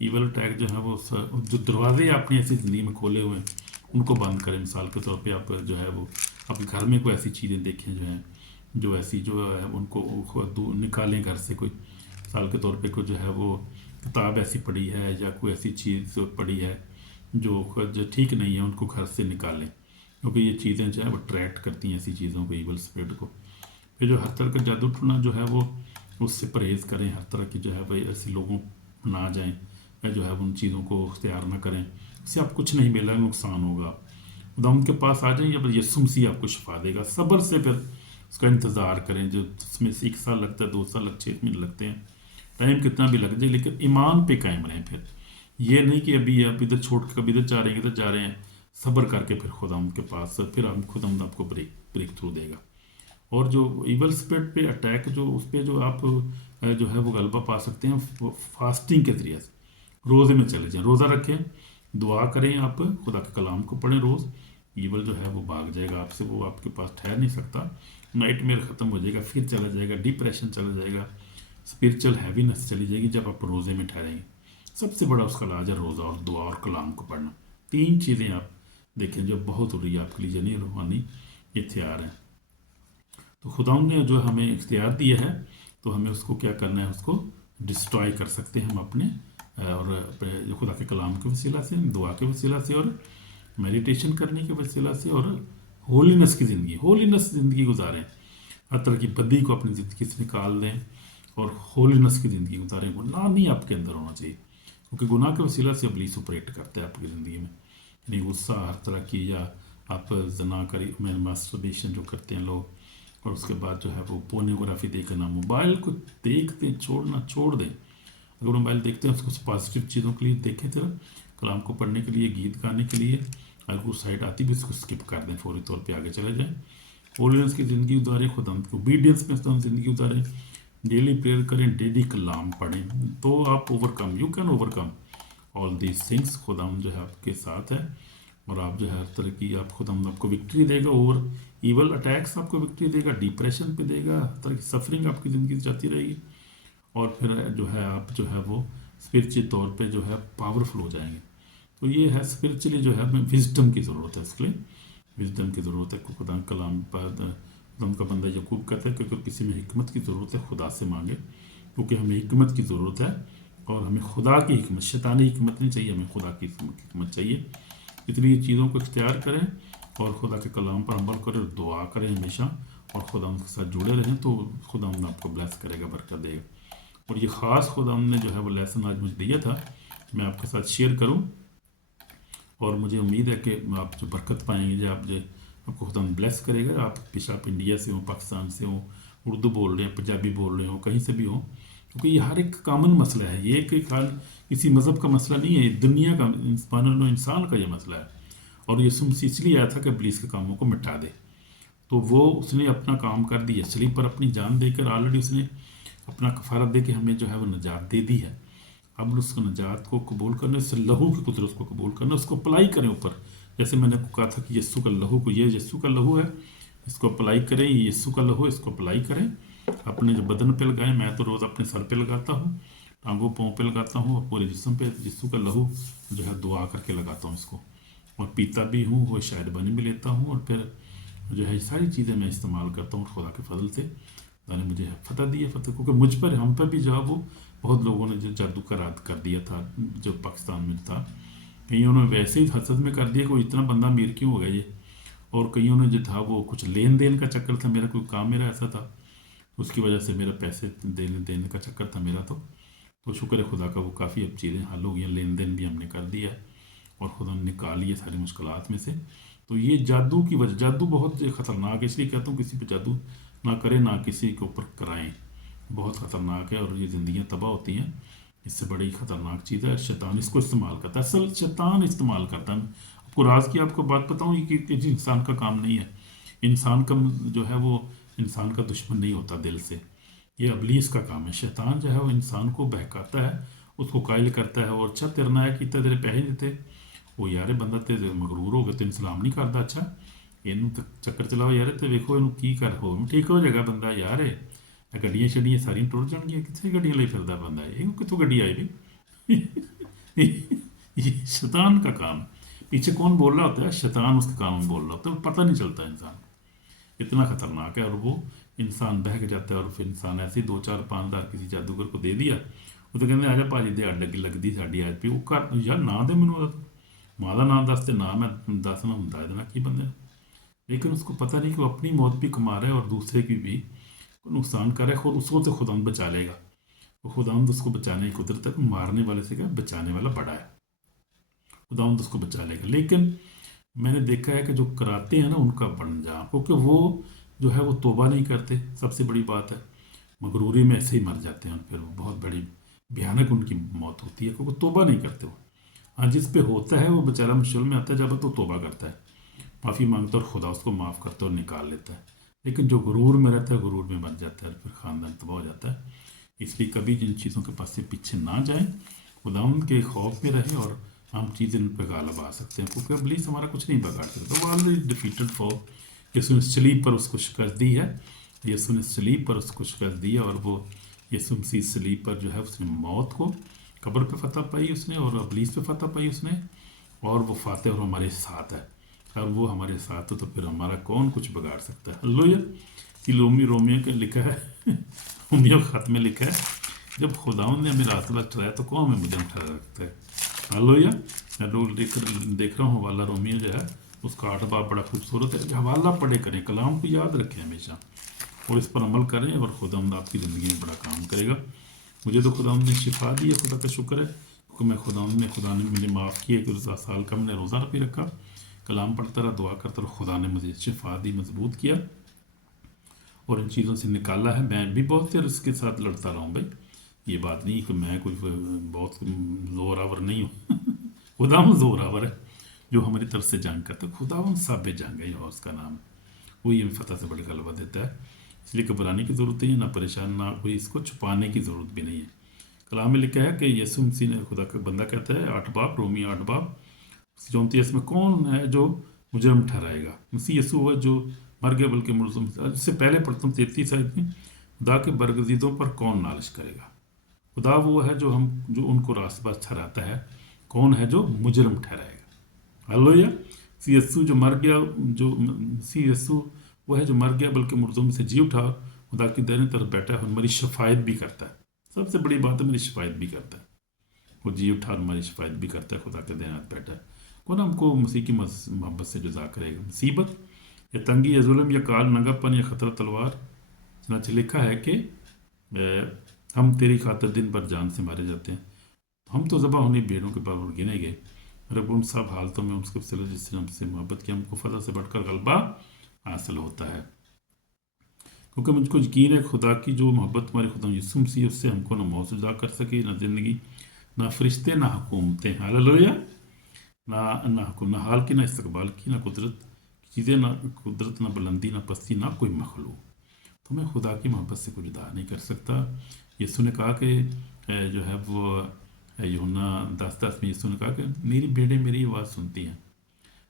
ईवल अटैक जो है वो जो दरवाजे आपने ऐसी ज़िंदगी में खोले हुए हैं उनको बंद करें। मिसाल के तौर पे आप जो है वो अपने घर में कोई ऐसी चीज़ें देखें जो हैं जो ऐसी जो है उनको निकालें घर से। कोई मिसाल के तौर पे कोई जो है वो किताब ऐसी पड़ी है या कोई ऐसी चीज़ पड़ी है जो ठीक नहीं है, उनको घर से निकालें, क्योंकि ये चीज़ें जो है वो अट्रैक्ट करती हैं ऐसी चीज़ों को, ईवल स्पिरिट को। फिर जो हर तरह का जादू टूना जो है वो उससे परहेज़ करें, हर तरह की जो है भाई ऐसे लोगों ना जाएं, जो है उन चीज़ों को इख्तियार ना करें, इससे आप कुछ नहीं मिला, नुकसान होगा। खुदा उनके पास आ जाएं, या बस यीशु मसीह आपको शिफा देगा। सब्र से फिर उसका इंतज़ार करें, जो उसमें से 1 साल लगता है, 2 साल 6 महीने लगते हैं, टाइम कितना भी लग जाए, लेकिन ईमान पे कायम रहें। फिर ये नहीं कि अभी आप इधर छोड़ के कभी इधर जा रहे हैं इधर जा रहे हैं, सब्र करके फिर खुदा उनके पास फिर हम खुदा आपको ब्रेक थ्रू देगा। और जो ईवल स्पिरिट पे अटैक जो उस पर जो आप जो है वो गलबा पा सकते हैं फास्टिंग के ज़रिए से। रोज़े में चले जाएं, रोज़ा रखें, दुआ करें, आप खुदा के कलाम को पढ़ें रोज़, ईवल जो है वो भाग जाएगा आपसे, वो आपके पास ठहर नहीं सकता, नाइट मेयर ख़त्म हो जाएगा, फिर चला जाएगा, डिप्रेशन चला जाएगा, स्पिरिचुअल हैवीनेस चली जाएगी जब आप रोज़े में ठहरेंगे। सबसे बड़ा उसका इलाज है रोज़ा और दुआ और कलाम को पढ़ना। 3 चीज़ें आप देखें जो बहुत हो रही है आपके लिए, जनी रूहानी इख्तियार है। तो खुदा ने जो हमें इख्तियार दिया है, तो हमें उसको क्या करना है, उसको डिस्ट्रॉय कर सकते हैं हम अपने और अपने खुदा के कलाम के वसीला से, दुआ के वसीला से, और मेडिटेशन करने के वसीला से, और होलीनेस की ज़िंदगी गुजारें। हर तरह की बदी को अपनी ज़िंदगी से निकाल दें और होलीनेस की ज़िंदगी गुजारें। गुनाह नहीं आपके अंदर होना चाहिए, क्योंकि गुनाह के वसीला से इब्लीस ऑपरेट करता है आपकी ज़िंदगी में। यानी गुस्सा हर तरह की, या आप जना करी में मास्टरबेशन जो करते हैं लोग, और उसके बाद जो है वो पोर्नोग्राफी देखना, मोबाइल को देखते छोड़ दें। अगर मोबाइल देखते हैं उसको पॉजिटिव चीज़ों के लिए देखें, तो कलाम को पढ़ने के लिए, गीत गाने के लिए, अगर वो साइड आती भी उसको स्किप कर दें, फौरी तौर पे आगे चले जाएं। होलीनेस की ज़िंदगी गुजारें, खुदा की ओबीडियंस में ज़िंदगी गुजारें, डेली प्रेयर करें, डेली कलाम पढ़ें, तो आप overcome, you can overcome all these things. खुदा जो है आपके साथ है, और आप जो है हर तरह की, आप खुदा आपको विक्ट्री देगा ओवर ईवल अटैक्स, आपको विक्ट्री देगा, डिप्रेशन पे देगा, हर तरह की सफरिंग आपकी ज़िंदगी से जाती रहेगी, और फिर जो है आप जो है वो स्पिरिचुअल तौर पे जो है पावरफुल हो जाएंगे। तो ये है स्पिरिचुअली जो है हमें विजडम की ज़रूरत है, इसके लिए विजडम की ज़रूरत है। खुदा कलाम पर खुदा का बंदा यकूब कहता है कि अगर किसी में हिकमत की ज़रूरत है खुदा से मांगे, क्योंकि हमें हिकमत की ज़रूरत है, और हमें खुदा की हिकमत, शैतानी हिकमत नहीं चाहिए, हमें खुदा की हिकमत चाहिए। इसलिए चीज़ों को इख्तियार करें और खुदा के कलाम पर अमल करें, दुआ करें हमेशा, और खुदा उनके साथ जुड़े रहें, तो खुदा आपको ब्लेस करेगा, बरकत देगा। और ये ख़ास खुदा ने जो है वो लेसन आज मुझे दिया था, मैं आपके साथ शेयर करूं, और मुझे उम्मीद है कि आप जो बरकत पाएंगे, जो आपको खुदा ब्लेस करेगा। आप बेशक आप इंडिया से हो, पाकिस्तान से हो, उर्दू बोल रहे हैं, पंजाबी बोल रहे हो, कहीं से भी हो, क्योंकि ये हर एक कॉमन मसला है, ये कि किसी मज़हब का मसला नहीं है, ये दुनिया का, इंसान का ये मसला है। और यीशु मसीह इसलिए आया था कि इब्लीस के कामों को मिटा दे, तो वो उसने अपना काम कर दिया, सलीब पर अपनी जान देकर ऑलरेडी उसने अपना कफारा दे के हमें जो है वो निजात दे दी है। अब उसको निजात को कबूल करने, उस लहू की कुदरत को कबूल करना, उसको अप्लाई करें ऊपर। जैसे मैंने कहा था कि यीशु का लहू को, ये यीशु का लहू है, इसको अप्लाई करें, ये यीशु का लहू, इसको अप्लाई करें अपने जो बदन पे लगाएं। मैं तो रोज़ अपने सर पे लगाता हूँ, टांगों पाँव पे लगाता हूँ, और पूरे जिस्म पे यीशु का लहू जो है दुआ करके लगाता हूँ इसको, और पीता भी हूँ, वो शायद बनी भी लेता हूँ, और फिर जो है सारी चीज़ें मैं इस्तेमाल करता हूँ। खुदा के फजल से ने मुझे फतह दी है, फतह, क्योंकि मुझ पर, हम पर भी जो है वो बहुत लोगों ने जो जादू का रात कर दिया था, जो पाकिस्तान में था। कईयों ने वैसे ही हसद में कर दिया, कोई इतना बंदा अमीर क्यों हो गया ये, और कईयों ने जो था वो कुछ लेन देन का चक्कर था, मेरा कोई काम मेरा ऐसा था, उसकी वजह से मेरा पैसे देने का चक्कर था मेरा। तो शुक्र है खुदा का, वो काफ़ी अब चीज़ें हल हो गई, लेन देन भी हमने कर दिया है, और खुदा ने निकाल लिया सारी मुश्किलात में से। तो ये जादू की वजह, जादू बहुत ख़तरनाक है, इसलिए कहता हूँ किसी पे जादू ना करें, ना किसी के ऊपर कराएं, बहुत ख़तरनाक है, और ये ज़िंदगियाँ तबाह होती हैं, इससे बड़ी ख़तरनाक चीज़ है। शैतान इसको इस्तेमाल करता है, असल शैतान इस्तेमाल करता है। आपको राज की आपको बात बताऊँ, ये कि इंसान का काम नहीं है, इंसान का जो है वो इंसान का दुश्मन नहीं होता दिल से, ये इब्लीस का काम है। शैतान जो है वो इंसान को बहकाता है, उसको कायल करता है, और अच्छा तेरे नायक कितना तेरे पैसे देते, वो यार बंदा तेरे मगरूर हो गया, तेन सलाम नहीं करता, अच्छा ਇਹਨੂੰ ਤਾਂ ਚੱਕਰ ਚਲਾਓ ਯਾਰ, ਤੇ ਵੇਖੋ ਇਹਨੂੰ ਕੀ ਕਰ ਹੋ ਠੀਕ ਹੋ ਜਾਏਗਾ ਬੰਦਾ ਯਾਰ। ਇਹ ਗੱਡੀਆਂ ਛੱਡੀਆਂ ਸਾਰੀਆਂ ਟੁੱਟ ਜਾਣਗੀਆਂ, ਕਿੱਥੇ ਗੱਡੀਆਂ ਲਈ ਫਿਰਦਾ ਬੰਦਾ, ਇਹ कितों गड्डी आई भी। ये शैतान का काम, पीछे कौन बोल रहा होता है, शैतान उसके काम में बोल रहा होता है, पता नहीं चलता इंसान, इतना ख़तरनाक है। और वो इंसान बहक जाता है, और फिर इंसान ऐसे ही 2-4-5 हज़ार किसी जादूगर को दे दिया, वो तो कहते आजा भाजी दिहाड़ लगी लगती साड़ी आज भी, वो कर यार ना दे मैनू माँ का नाम दस, ना मैं दसना होंगे ये की बंदे, लेकिन उसको पता नहीं कि वो अपनी मौत भी कमा रहा है और दूसरे की भी नुकसान कर रहा है। खुद उसको तो खुदावंद बचा लेगा, वो खुदावंद उसको बचाने की कुदरत है, मारने वाले से क्या बचाने वाला बड़ा है, खुदावंद उसको बचा लेगा। लेकिन मैंने देखा है कि जो कराते हैं ना उनका बन जा, क्योंकि वो जो है वो तोबा नहीं करते, सबसे बड़ी बात है, मगरूरी में ऐसे ही मर जाते हैं, फिर वो बहुत बड़ी भयानक उनकी मौत होती है, क्योंकि तोबा नहीं करते वो। हाँ, जिस पे होता है वो बेचारा मुश्किल में आता है, जब तो तोबा करता है, माफ़ी मांगता है, और खुदा उसको माफ़ करता है और निकाल लेता है। लेकिन जो गुरूर में रहता है, गुरूर में मर जाता है, फिर ख़ानदान तबाह हो जाता है। इसलिए कभी जिन चीज़ों के पास से पीछे ना जाएं, खुदावंद के खौफ में रहें, और हम चीज़ें पे गालब आ सकते हैं, क्योंकि इब्लीस हमारा कुछ नहीं बिगाड़ सकता। वो ऑलरेडी डिफीटेड फॉर, यीशु ने सलीब पर उसको शिकस्त दी है, यीशु ने सलीब पर उसको शिकस्त दी है, और वो यीशु मसीह सलीब पर जो है उसने मौत को, कब्र पे फतह पाई उसने, और इब्लीस पे फतह पाई उसने, और वो फातह और हमारे साथ है। और वो हमारे साथ हो तो फिर हमारा कौन कुछ बिगाड़ सकता है। हालेलुया। कि रोमियो के लिखा है रोमियो खत में लिखा है, जब खुदावंद ने मेरा हाथ ठहराया तो कौन में मुझे ठहरा रखता है। हालेलुया। मैं रोज देख रहा हूँ हवाला रोमियो जो है उसका 8 बाब बड़ा खूबसूरत है। हवाला पढ़े करें, कलाम को याद रखें हमेशा और इस पर अमल करें, और खुदावंद आपकी ज़िंदगी में बड़ा काम करेगा। मुझे तो खुदावंद ने शिफा दी है, खुदा का शुक्र है, क्योंकि मैं खुदा ने मुझे माफ़ किया कि 10 साल का मैंने रोज़ा भी रखा, कलाम पढ़ता रहा, दुआ करता रहा, खुदा ने मुझे शिफा दी, मजबूत किया और इन चीज़ों से निकाला है। मैं भी बहुत देर इसके साथ लड़ता रहा हूँ भाई, ये बात नहीं कि मैं कोई बहुत ज़ोरावर नहीं हूँ खुदावंद ज़ोरावर है जो हमारी तरफ से जंग करता है। खुदावंद साबित जंग है, और उसका नाम है, वही हमें फतह से बड़ी गलबा देता है। इसलिए घबराने की ज़रूरत नहीं है, ना परेशान, ना कोई इसको छुपाने की ज़रूरत भी नहीं है। कलाम में लिखा है कि यीशु मसीह ने, खुदा का बंदा कहता है 8 बाब, रोमी 8 बाब 34 में, कौन है जो मुजरम ठहराएगा। मसीह यीशु हुआ जो मर गया, बल्कि मुलज़म। इससे पहले पढ़ता हूँ 33 आयत में, खुदा के बरगज़ीदों पर कौन नालिश करेगा। खुदा वो है जो उनको रास्तबाज ठहराता है, कौन है जो मुजरम ठहराएगा। हालेलुया। मसीह यीशु जो मर गया, मसीह यीशु वो है जो मर गया बल्कि मुर्दों में से जी उठा, खुदा की दाहिनी तरफ बैठा है और हमारी शफायत भी करता है। सबसे बड़ी बात है, मेरी शफायत भी करता है। वो जी उठा और हमारी शफायत भी करता है, खुदा के दाहिने हाथ बैठा है। कौन हमको मसीह की मोहब्बत से जुदा करेगा। मुसीबत या तंगी या जुल्म या काल, नंगापन या खतरा तलवार। चनाचे लिखा है कि हम तेरी खातिर दिन भर जान से मारे जाते हैं, हम तो ज़बा होने भेड़ों के बराबर गिने गए। रब उन सब हालतों में उसके वसीले जिसने हमसे मोहब्बत की, हमको फतह से बढ़कर गलबा हासिल होता है। क्योंकि मुझको यकीन है खुदा की जो मोहब्बत हमारे खुदा यीशु मसीह, उससे हमको ना मौत से जुदा कर सके, ना ज़िंदगी, ना फरिश्ते, ना हुकूमतें। हालेलुया। ना हाल की, ना इस्तकबाल की, ना कुदरत की चीज़ें, ना कुदरत, ना बुलंदी, ना पस्ती, ना कोई मखलूक। तो मैं खुदा की मोहब्बत से कोई जुदा नहीं कर सकता। यीशु ने कहा कि जो है वो यूहन्ना 10:10 में यीशु ने कहा कि मेरी भेड़ें मेरी आवाज़ सुनती हैं।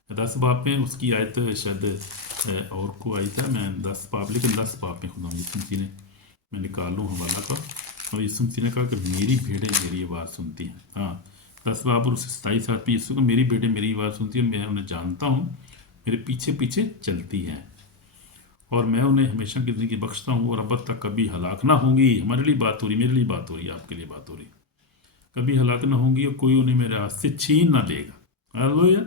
10 बाब में उसकी आयत शायद और को आई था, मैं 10 बाब, लेकिन 10 बाब में खुदा यीशु मसीह ने, मैं निकाल लूँ हवाला का, और यीशु मसीह ने कहा कि मेरी भेड़ें मेरी आवाज़ सुनती हैं। हाँ, 10 बाब और उससे 27 आयत में यीशु को, मेरी भेड़ें मेरी आवाज़ सुनती हैं, मैं उन्हें जानता हूँ, मेरे पीछे पीछे चलती हैं, और मैं उन्हें हमेशा की ज़िंदगी बख्शता हूँ, और अब तक कभी हलाक ना होंगी। हमारे लिए बात हो रही, मेरे लिए बात हो रही, आपके लिए बात हो रही। कभी हलाक ना होंगी और कोई उन्हें मेरे हाथ से छीन ना लेगा। हालेलुया।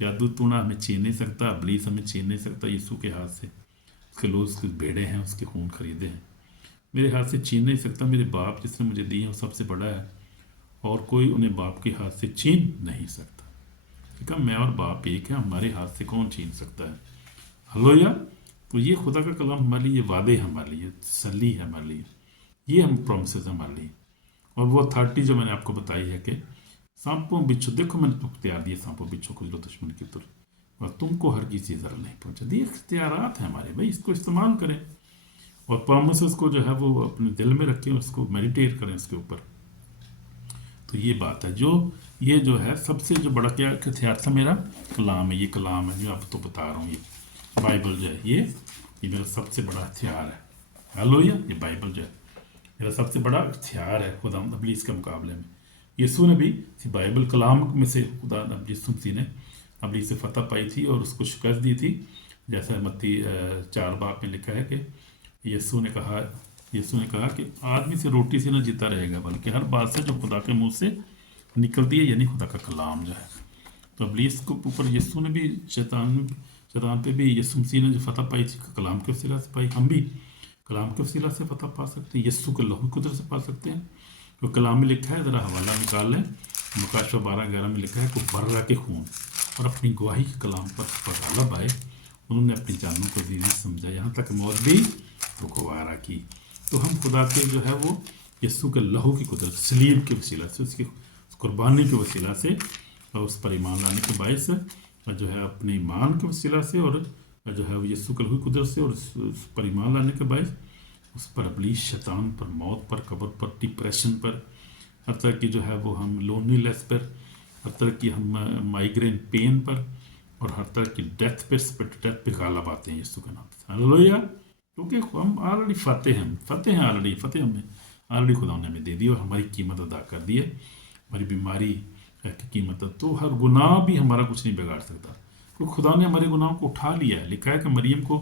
जादू टूना हमें छीन नहीं सकता, इब्लीस हमें छीन नहीं सकता यीशु के हाथ से। उसके लोग, उसके भेड़े हैं, उसके खून खरीदे हैं, मेरे हाथ से छीन नहीं सकता। मेरे बाप जिसने मुझे दी है वो सबसे बड़ा है, और कोई उन्हें बाप के हाथ से छीन नहीं सकता। ठीक है, मैं और बाप एक है, हमारे हाथ से कौन छीन सकता है। हालेलुया। तो ये खुदा का कलाम हमारे लिए वादे, हमारे लिए तसल्ली है, हमारे लिए ये हम प्रोमिसेस हमारे लिए। और वो अथॉरिटी जो मैंने आपको बताई है कि सांपों बिच्छू, देखो मैंने तुमको इख्तियार दिए सांपों बिच्छू को जो दुश्मन की तरफ, और तुमको हर किसी ज़रा नहीं पहुंचा दिए। इख्तियारात हैं हमारे भाई, इसको इस्तेमाल करें, और प्रोमिसेस को जो है वो अपने दिल में रखें, उसको मेडिटेट करें उसके ऊपर। तो ये बात है, ये जो है सबसे जो बड़ा क्या हथियार था, मेरा कलाम है। ये कलाम है जो आप तो बता रहा हूँ, ये बाइबल जो है ये मेरा सबसे बड़ा हथियार है। हालेलुया। ये बाइबल जो है मेरा सबसे बड़ा हथियार है खुदा इब्लीस के मुकाबले में। यीशु ने भी बाइबल कलाम में से खुदा यीशु मसीह ने इब्लीस से फतह पाई थी और उसको शिकस्त दी थी। जैसा मत्ती 4 बाब में लिखा है कि यीशु ने कहा कि आदमी से रोटी से न जीता रहेगा, बल्कि हर बात से जो खुदा के मुंह से निकलती है, यानी खुदा का कलाम जो है। तो इब्लीस को ऊपर यीशु ने भी, शैतान पे भी यीशु मसीह ने जो फतह पाई थी कलाम के वसीला से पाई। हम भी कलाम के वसीला से फतह पा सकते हैं, यीशु के लहू की कुदरत से पा सकते हैं। तो कलाम में लिखा है, ज़रा हवाला निकाल लें, मुकाशवा 12:11 में लिखा है कि बर्रा के खून और अपनी गवाही के कलाम पर गालब आए, उन्होंने अपनी जानों को भी नहीं समझा, यहाँ तक मौत भी रुकवारा की। तो हम खुदा के जो है वो यीशु के लहू की कुदरत, सलीब के वसीला से, उसकी कुर्बानी के वसीला से, और उस पर ईमान लाने के बायस जो है अपने ईमान के वसीला से, और जो है वो यीशु के लहू की कुदरत से, और उस पर ईमान लाने के बायस उस पर इब्लीस, शैतान पर, मौत पर, कब्र पर, डिप्रेशन पर, हर तरह की जो है वो हम लोनलीनेस पर, हर तरह की हम माइग्रेन पेन पर और हर तरह की डेथ पे गालब आते हैं यीशु के नाम से। हालेलुया। क्योंकि हम ऑलरेडी फतेह हैं ऑलरेडी, फतेह हमें ऑलरेडी खुदा ने हमें दे दी और हमारी कीमत अदा कर दी है, हमारी बीमारी की कीमत। तो हर गुनाह भी हमारा कुछ नहीं बिगाड़ सकता, क्योंकि खुदा ने हमारे गुनाहों को उठा लिया है। लिखा है कि मरियम को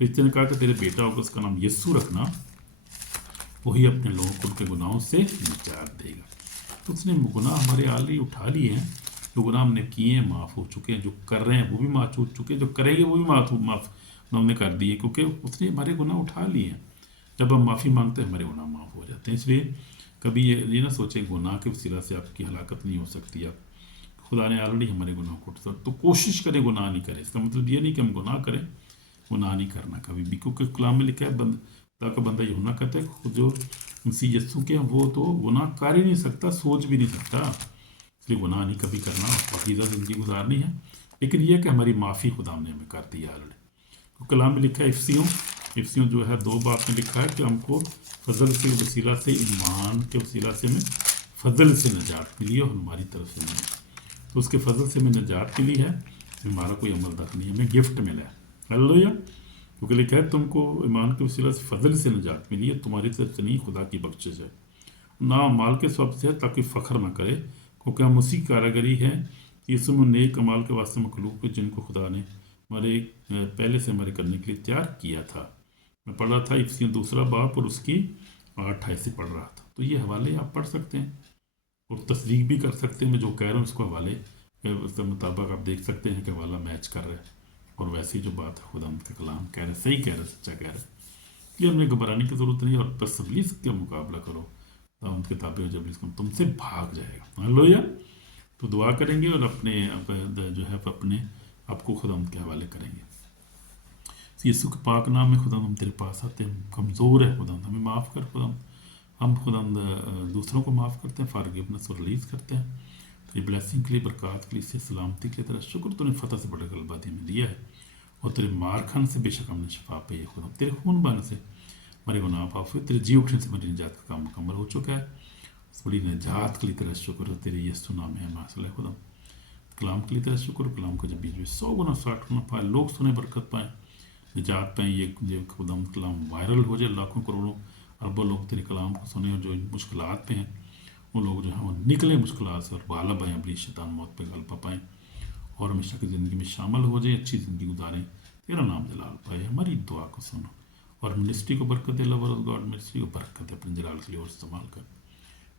रिश्ते ने कहा कि तेरे बेटा होगा, उसका नाम यीशु रखना, वही अपने लोगों को उनके गुनाहों से निजात देगा। तो उसने गुनाह हमारे ऑलरेडी उठा लिए हैं। जो गुनाह हमने किए हैं माफ़ हो चुके हैं, जो कर रहे हैं वो भी माफ़ हो चुके हैं, जो करेंगे वो भी माफ़ उन्होंने कर दिए, क्योंकि उसने हमारे गुनाह उठा लिए हैं। जब हम माफ़ी मांगते हैं हमारे गुनाह माफ़ हो जाते हैं। इसलिए कभी ये ना सोचें गुनाह के वसीला से आपकी हलाकत नहीं हो सकती। आप खुदा ने ऑलरेडी हमारे गुनाह को उठा, तो कोशिश करें गुनाह नहीं करें। इसका मतलब ये नहीं कि हम गुनाह करें, गुनाह नहीं करना कभी भी, क्योंकि कलाम में लिखा है खुदा का बंदा यूहन्ना कहता है खुद जो मसीह यीशु के हैं वो तो गुनाह कर ही नहीं सकता, सोच भी नहीं सकता। इसलिए गुनाह नहीं कभी करना, पाकीज़ा ज़िंदगी गुजारनी है। लेकिन यह कि हमारी माफ़ी खुदा ने हमें कर दी है ऑलरेडी। तो कलाम में लिखा है इफ्सियों जो है 2 बात में लिखा है कि हमको फजल के वसीला से, ईमान के वसीला से हमें फजल से निजात मिली है और हमारी तरफ से नहीं। तो उसके फजल से हमें निजात मिली है, हमारा कोई अमल दख नहीं, हमें गिफ्ट मिला है। हालेलुया। क्योंकि लिखा है तुमको ईमान के वसीला से फजल से निजात मिली है, तुम्हारी तरफ से नहीं, खुदा की बख्शिश है, ना माल के स्वभाव से है, ताकि फ़ख्र ना करे, क्योंकि हम उसी कारागरी है यीशु में नेक कमाल के वास्ते मखलूक है, जिनको खुदा ने हमारे पहले से हमारे करने के लिए तैयार किया था। मैं पढ़ रहा था इफ्सियों 2 बाब और उसकी 8 से पढ़ रहा था। तो ये हवाले आप पढ़ सकते हैं और तस्दीक भी कर सकते हैं। मैं जो कह रहा हूँ उसको हवाले उसके मुताबिक आप देख सकते हैं कि हवाला मैच कर रहा है, और वैसी जो बात है खुदा का कलाम कह रहे, सही कह रहे, सच्चा कह रहे। ये हमें घबराने की ज़रूरत नहीं, और बस इब्लीस का मुकाबला करो, उन किताबें जब इसको तुमसे भाग जाएगा। हालेलुया। तो दुआ करेंगे और अपने जो है अपने आपको खुदा के हवाले करेंगे। यीशु के पाक नाम में खुदा हम तेरे पास आते हैं, हम कमज़ोर है खुदा, हमें माफ़ कर खुदा। हम खुदा दूसरों को माफ़ करते हैं, फॉरगिवनेस और रिलीज़ करते हैं। तेरी ब्लेसिंग के लिए, बरकत के लिए, से सलामती के लिए तेरा शुक्र, तूने फतह से बड़ा गलबा हमें दिया है, और तेरे मार खाने से बेशक हमने शफा पाई है खुदा। तेरे खून बहाने से हमारे गुनाह माफ़ हुए, तेरे जी उठने से हमारी निजात का काम मुकम्मल हो चुका है। इस बड़ी निजात के लिए तेरा शुक्र, तेरे यीशु नाम है मासल है खुदा। कलाम के लिए तेरा शुक्र, कलाम को जब बीच में 100 गुना 60 गुना पाए, लोग सुने, बरकत पाएँ, निजात पाएँ। ये खुदा कलाम वायरल हो जाए, लाखों करोड़ों अरबों लोग तेरे कलाम को सुने, और जो मुश्किलात पे हैं वो लोग जो हैं वो निकले मुश्किलात से, और गालिब आएँ, अपनी शैतान मौत पे गलबा पाएँ, और हमेशा की ज़िंदगी में शामिल हो जाए, अच्छी ज़िंदगी गुजारें, तेरा नाम जलाल पाए। हमारी दुआ को सुनो, और मिनिस्ट्री को बरकत दे, लवर ऑफ गॉड मिनिस्ट्री को बरकत दे, अपने जलाल के लिए और इस्तेमाल कर।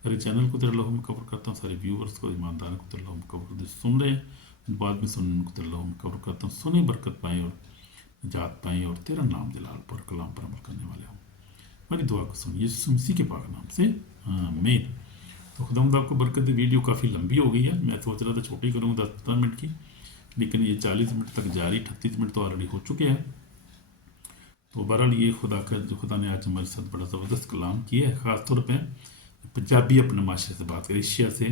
सारे चैनल को तेरे लहू में कवर करता हूँ, सारे व्यूवर्स को, ईमानदारों को तेरे लहू में कवर दे, सुन रहे हैं बाद में सुनने उनको तेरे लहू में कवर करता हूँ, सुने, बरकत पाएँ और निजात पाएँ, और तेरा नाम जलाल पर कलाम पर अमल करने वाले हों। हमारी दुआ को सुनिए यीशु मसीह के पाक नाम से, आमीन। तो खुदावंद आपको बरकत दे। वीडियो काफ़ी लंबी हो गई है, मैं सोच रहा था छोटी करूँगा 10-15 मिनट की, लेकिन ये 40 मिनट तक जारी, 38 मिनट तो ऑलरेडी हो चुके हैं। तो बहरहाल ये खुदा का जो खुदा ने आज हमारे साथ बड़ा ज़बरदस्त कलाम किया है। ख़ास तौर पे पंजाबी अपने माशरे से बात करें, एशिया से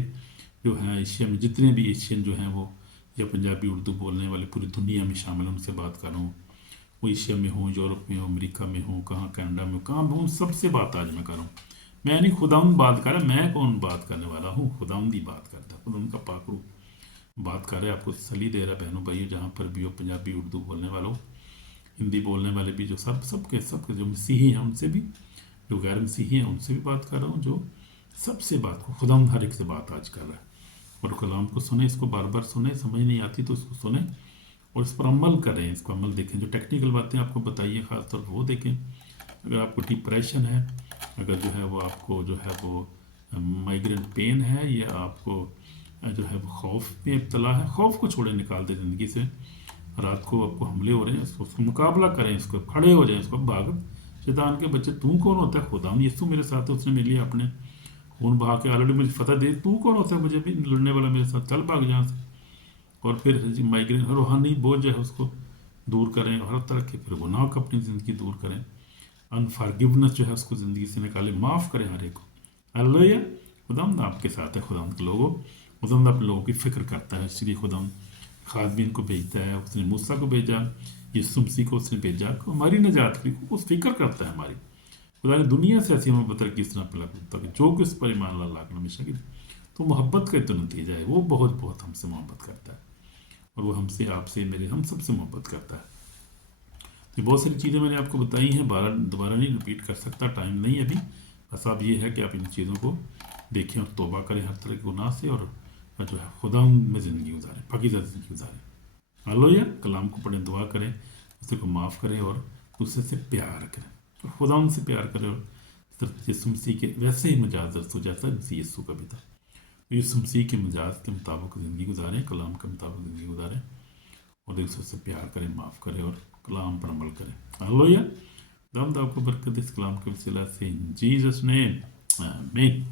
जो है, एशिया में जितने भी एशियन जो हैं वो, या पंजाबी उर्दू बोलने वाले पूरी दुनिया में शामिल, उनसे बात कर रहा हूँ। वो एशिया में हो, यूरोप में हो, अमेरिका में हो, कहाँ कनाडा में हो, कहाँ भी, उन सबसे बात आज मैं कर रहा हूँ। मैं नहीं, खुदावंद बात कर रहा है, मैं कौन बात करने वाला हूँ, खुदावंद ही बात करता है, खुदा उनका पाकरू बात कर रहे हैं, आपको तसल्ली दे रहा है। बहनों भाइयों जहाँ पर भी हो, पंजाबी उर्दू बोलने वालों, हिंदी बोलने वाले भी, जो सबके जो मसीही हैं उनसे भी, जो गैर मसीही हैं उनसे भी बात कर रहा हूँ, जो सबसे बात को खुदावंद हर एक से बात आज कर रहा है। और कलाम को सुने, इसको बार बार सुने, समझ नहीं आती तो इसको सुने और इस पर अमल करें, इसको अमल देखें। जो टेक्निकल बातें आपको बताइए ख़ासतौर पर वो देखें। अगर आपको डिप्रेशन है, अगर जो है वो आपको जो है वो माइग्रेन पेन है, या आपको जो है वो खौफ में इब्तला है, खौफ को छोड़े, निकाल दे ज़िंदगी से। रात को आपको हमले हो रहे हैं, उसको मुकाबला करें, इसको खड़े हो जाएं, इसको भाग। शैतान के बच्चे, तू कौन होता है? खुदा यीशु मेरे साथ है, उसने मेरे लिए अपने खून बहा के ऑलरेडी मुझे फतह दे, तू कौन होता है मुझे भी लड़ने वाला मेरे साथ? चल भाग यहाँ से। और फिर माइग्रेन रूहानी बोझ है उसको दूर करें, और हर तरह के फिर गुनाह को अपनी ज़िंदगी दूर करें। अनफॉरगिवनेस जो है उसको ज़िंदगी से निकालें, माफ़ करें हर एक को। हालेलुया। खुदावंद आपके साथ है। खुदावंद के लोगों, खुदावंद आप लोगों की फ़िक्र करता है, इसलिए खुदावंद खादमीन को भेजता है। उसने मूसा को भेजा, यीशु मसीह को उसने भेजा, हमारी निजात की उस फिक्र करता है हमारी। खुदा ने दुनिया से ऐसी हमें बता किस तरह पला, ताकि जो किस पर ईमान ला लाख हमेशा की। तो मोहब्बत का तो नतीजा है, वो बहुत बहुत हमसे मोहब्बत करता है, और वो हमसे, आपसे, मेरे, हम सबसे मोहब्बत करता है। तो बहुत सारी चीज़ें मैंने आपको बताई हैं, दोबारा नहीं रिपीट कर सकता, टाइम नहीं अभी। बस अब ये है कि आप इन चीज़ों को देखें और तौबा करें हर तरह के गुनाह से, और जो है खुदा में ज़िंदगी गुजारें, पाकीज़ा ज़िंदगी गुजारें। हालेलुया। कलाम को पढ़ें, दुआ करें, दूसरे को माफ़ करें और दूसरे से प्यार करें, और खुदा उनसे प्यार करें, और यीशु मसीह के वैसे ही मिजाज दरसो जैसा यीशु का भी था। तो यीशु मसीह के मिजाज के मुताबिक ज़िंदगी गुजारें, कलाम के मुताबिक ज़िंदगी गुजारें, और दूसरे से प्यार करें, माफ़ करें और कलाम पर अमल करें। हालेलुया। दाऊद आपको बरकत इस कलाम के वसीला से, इन जीसस नेम, आमीन।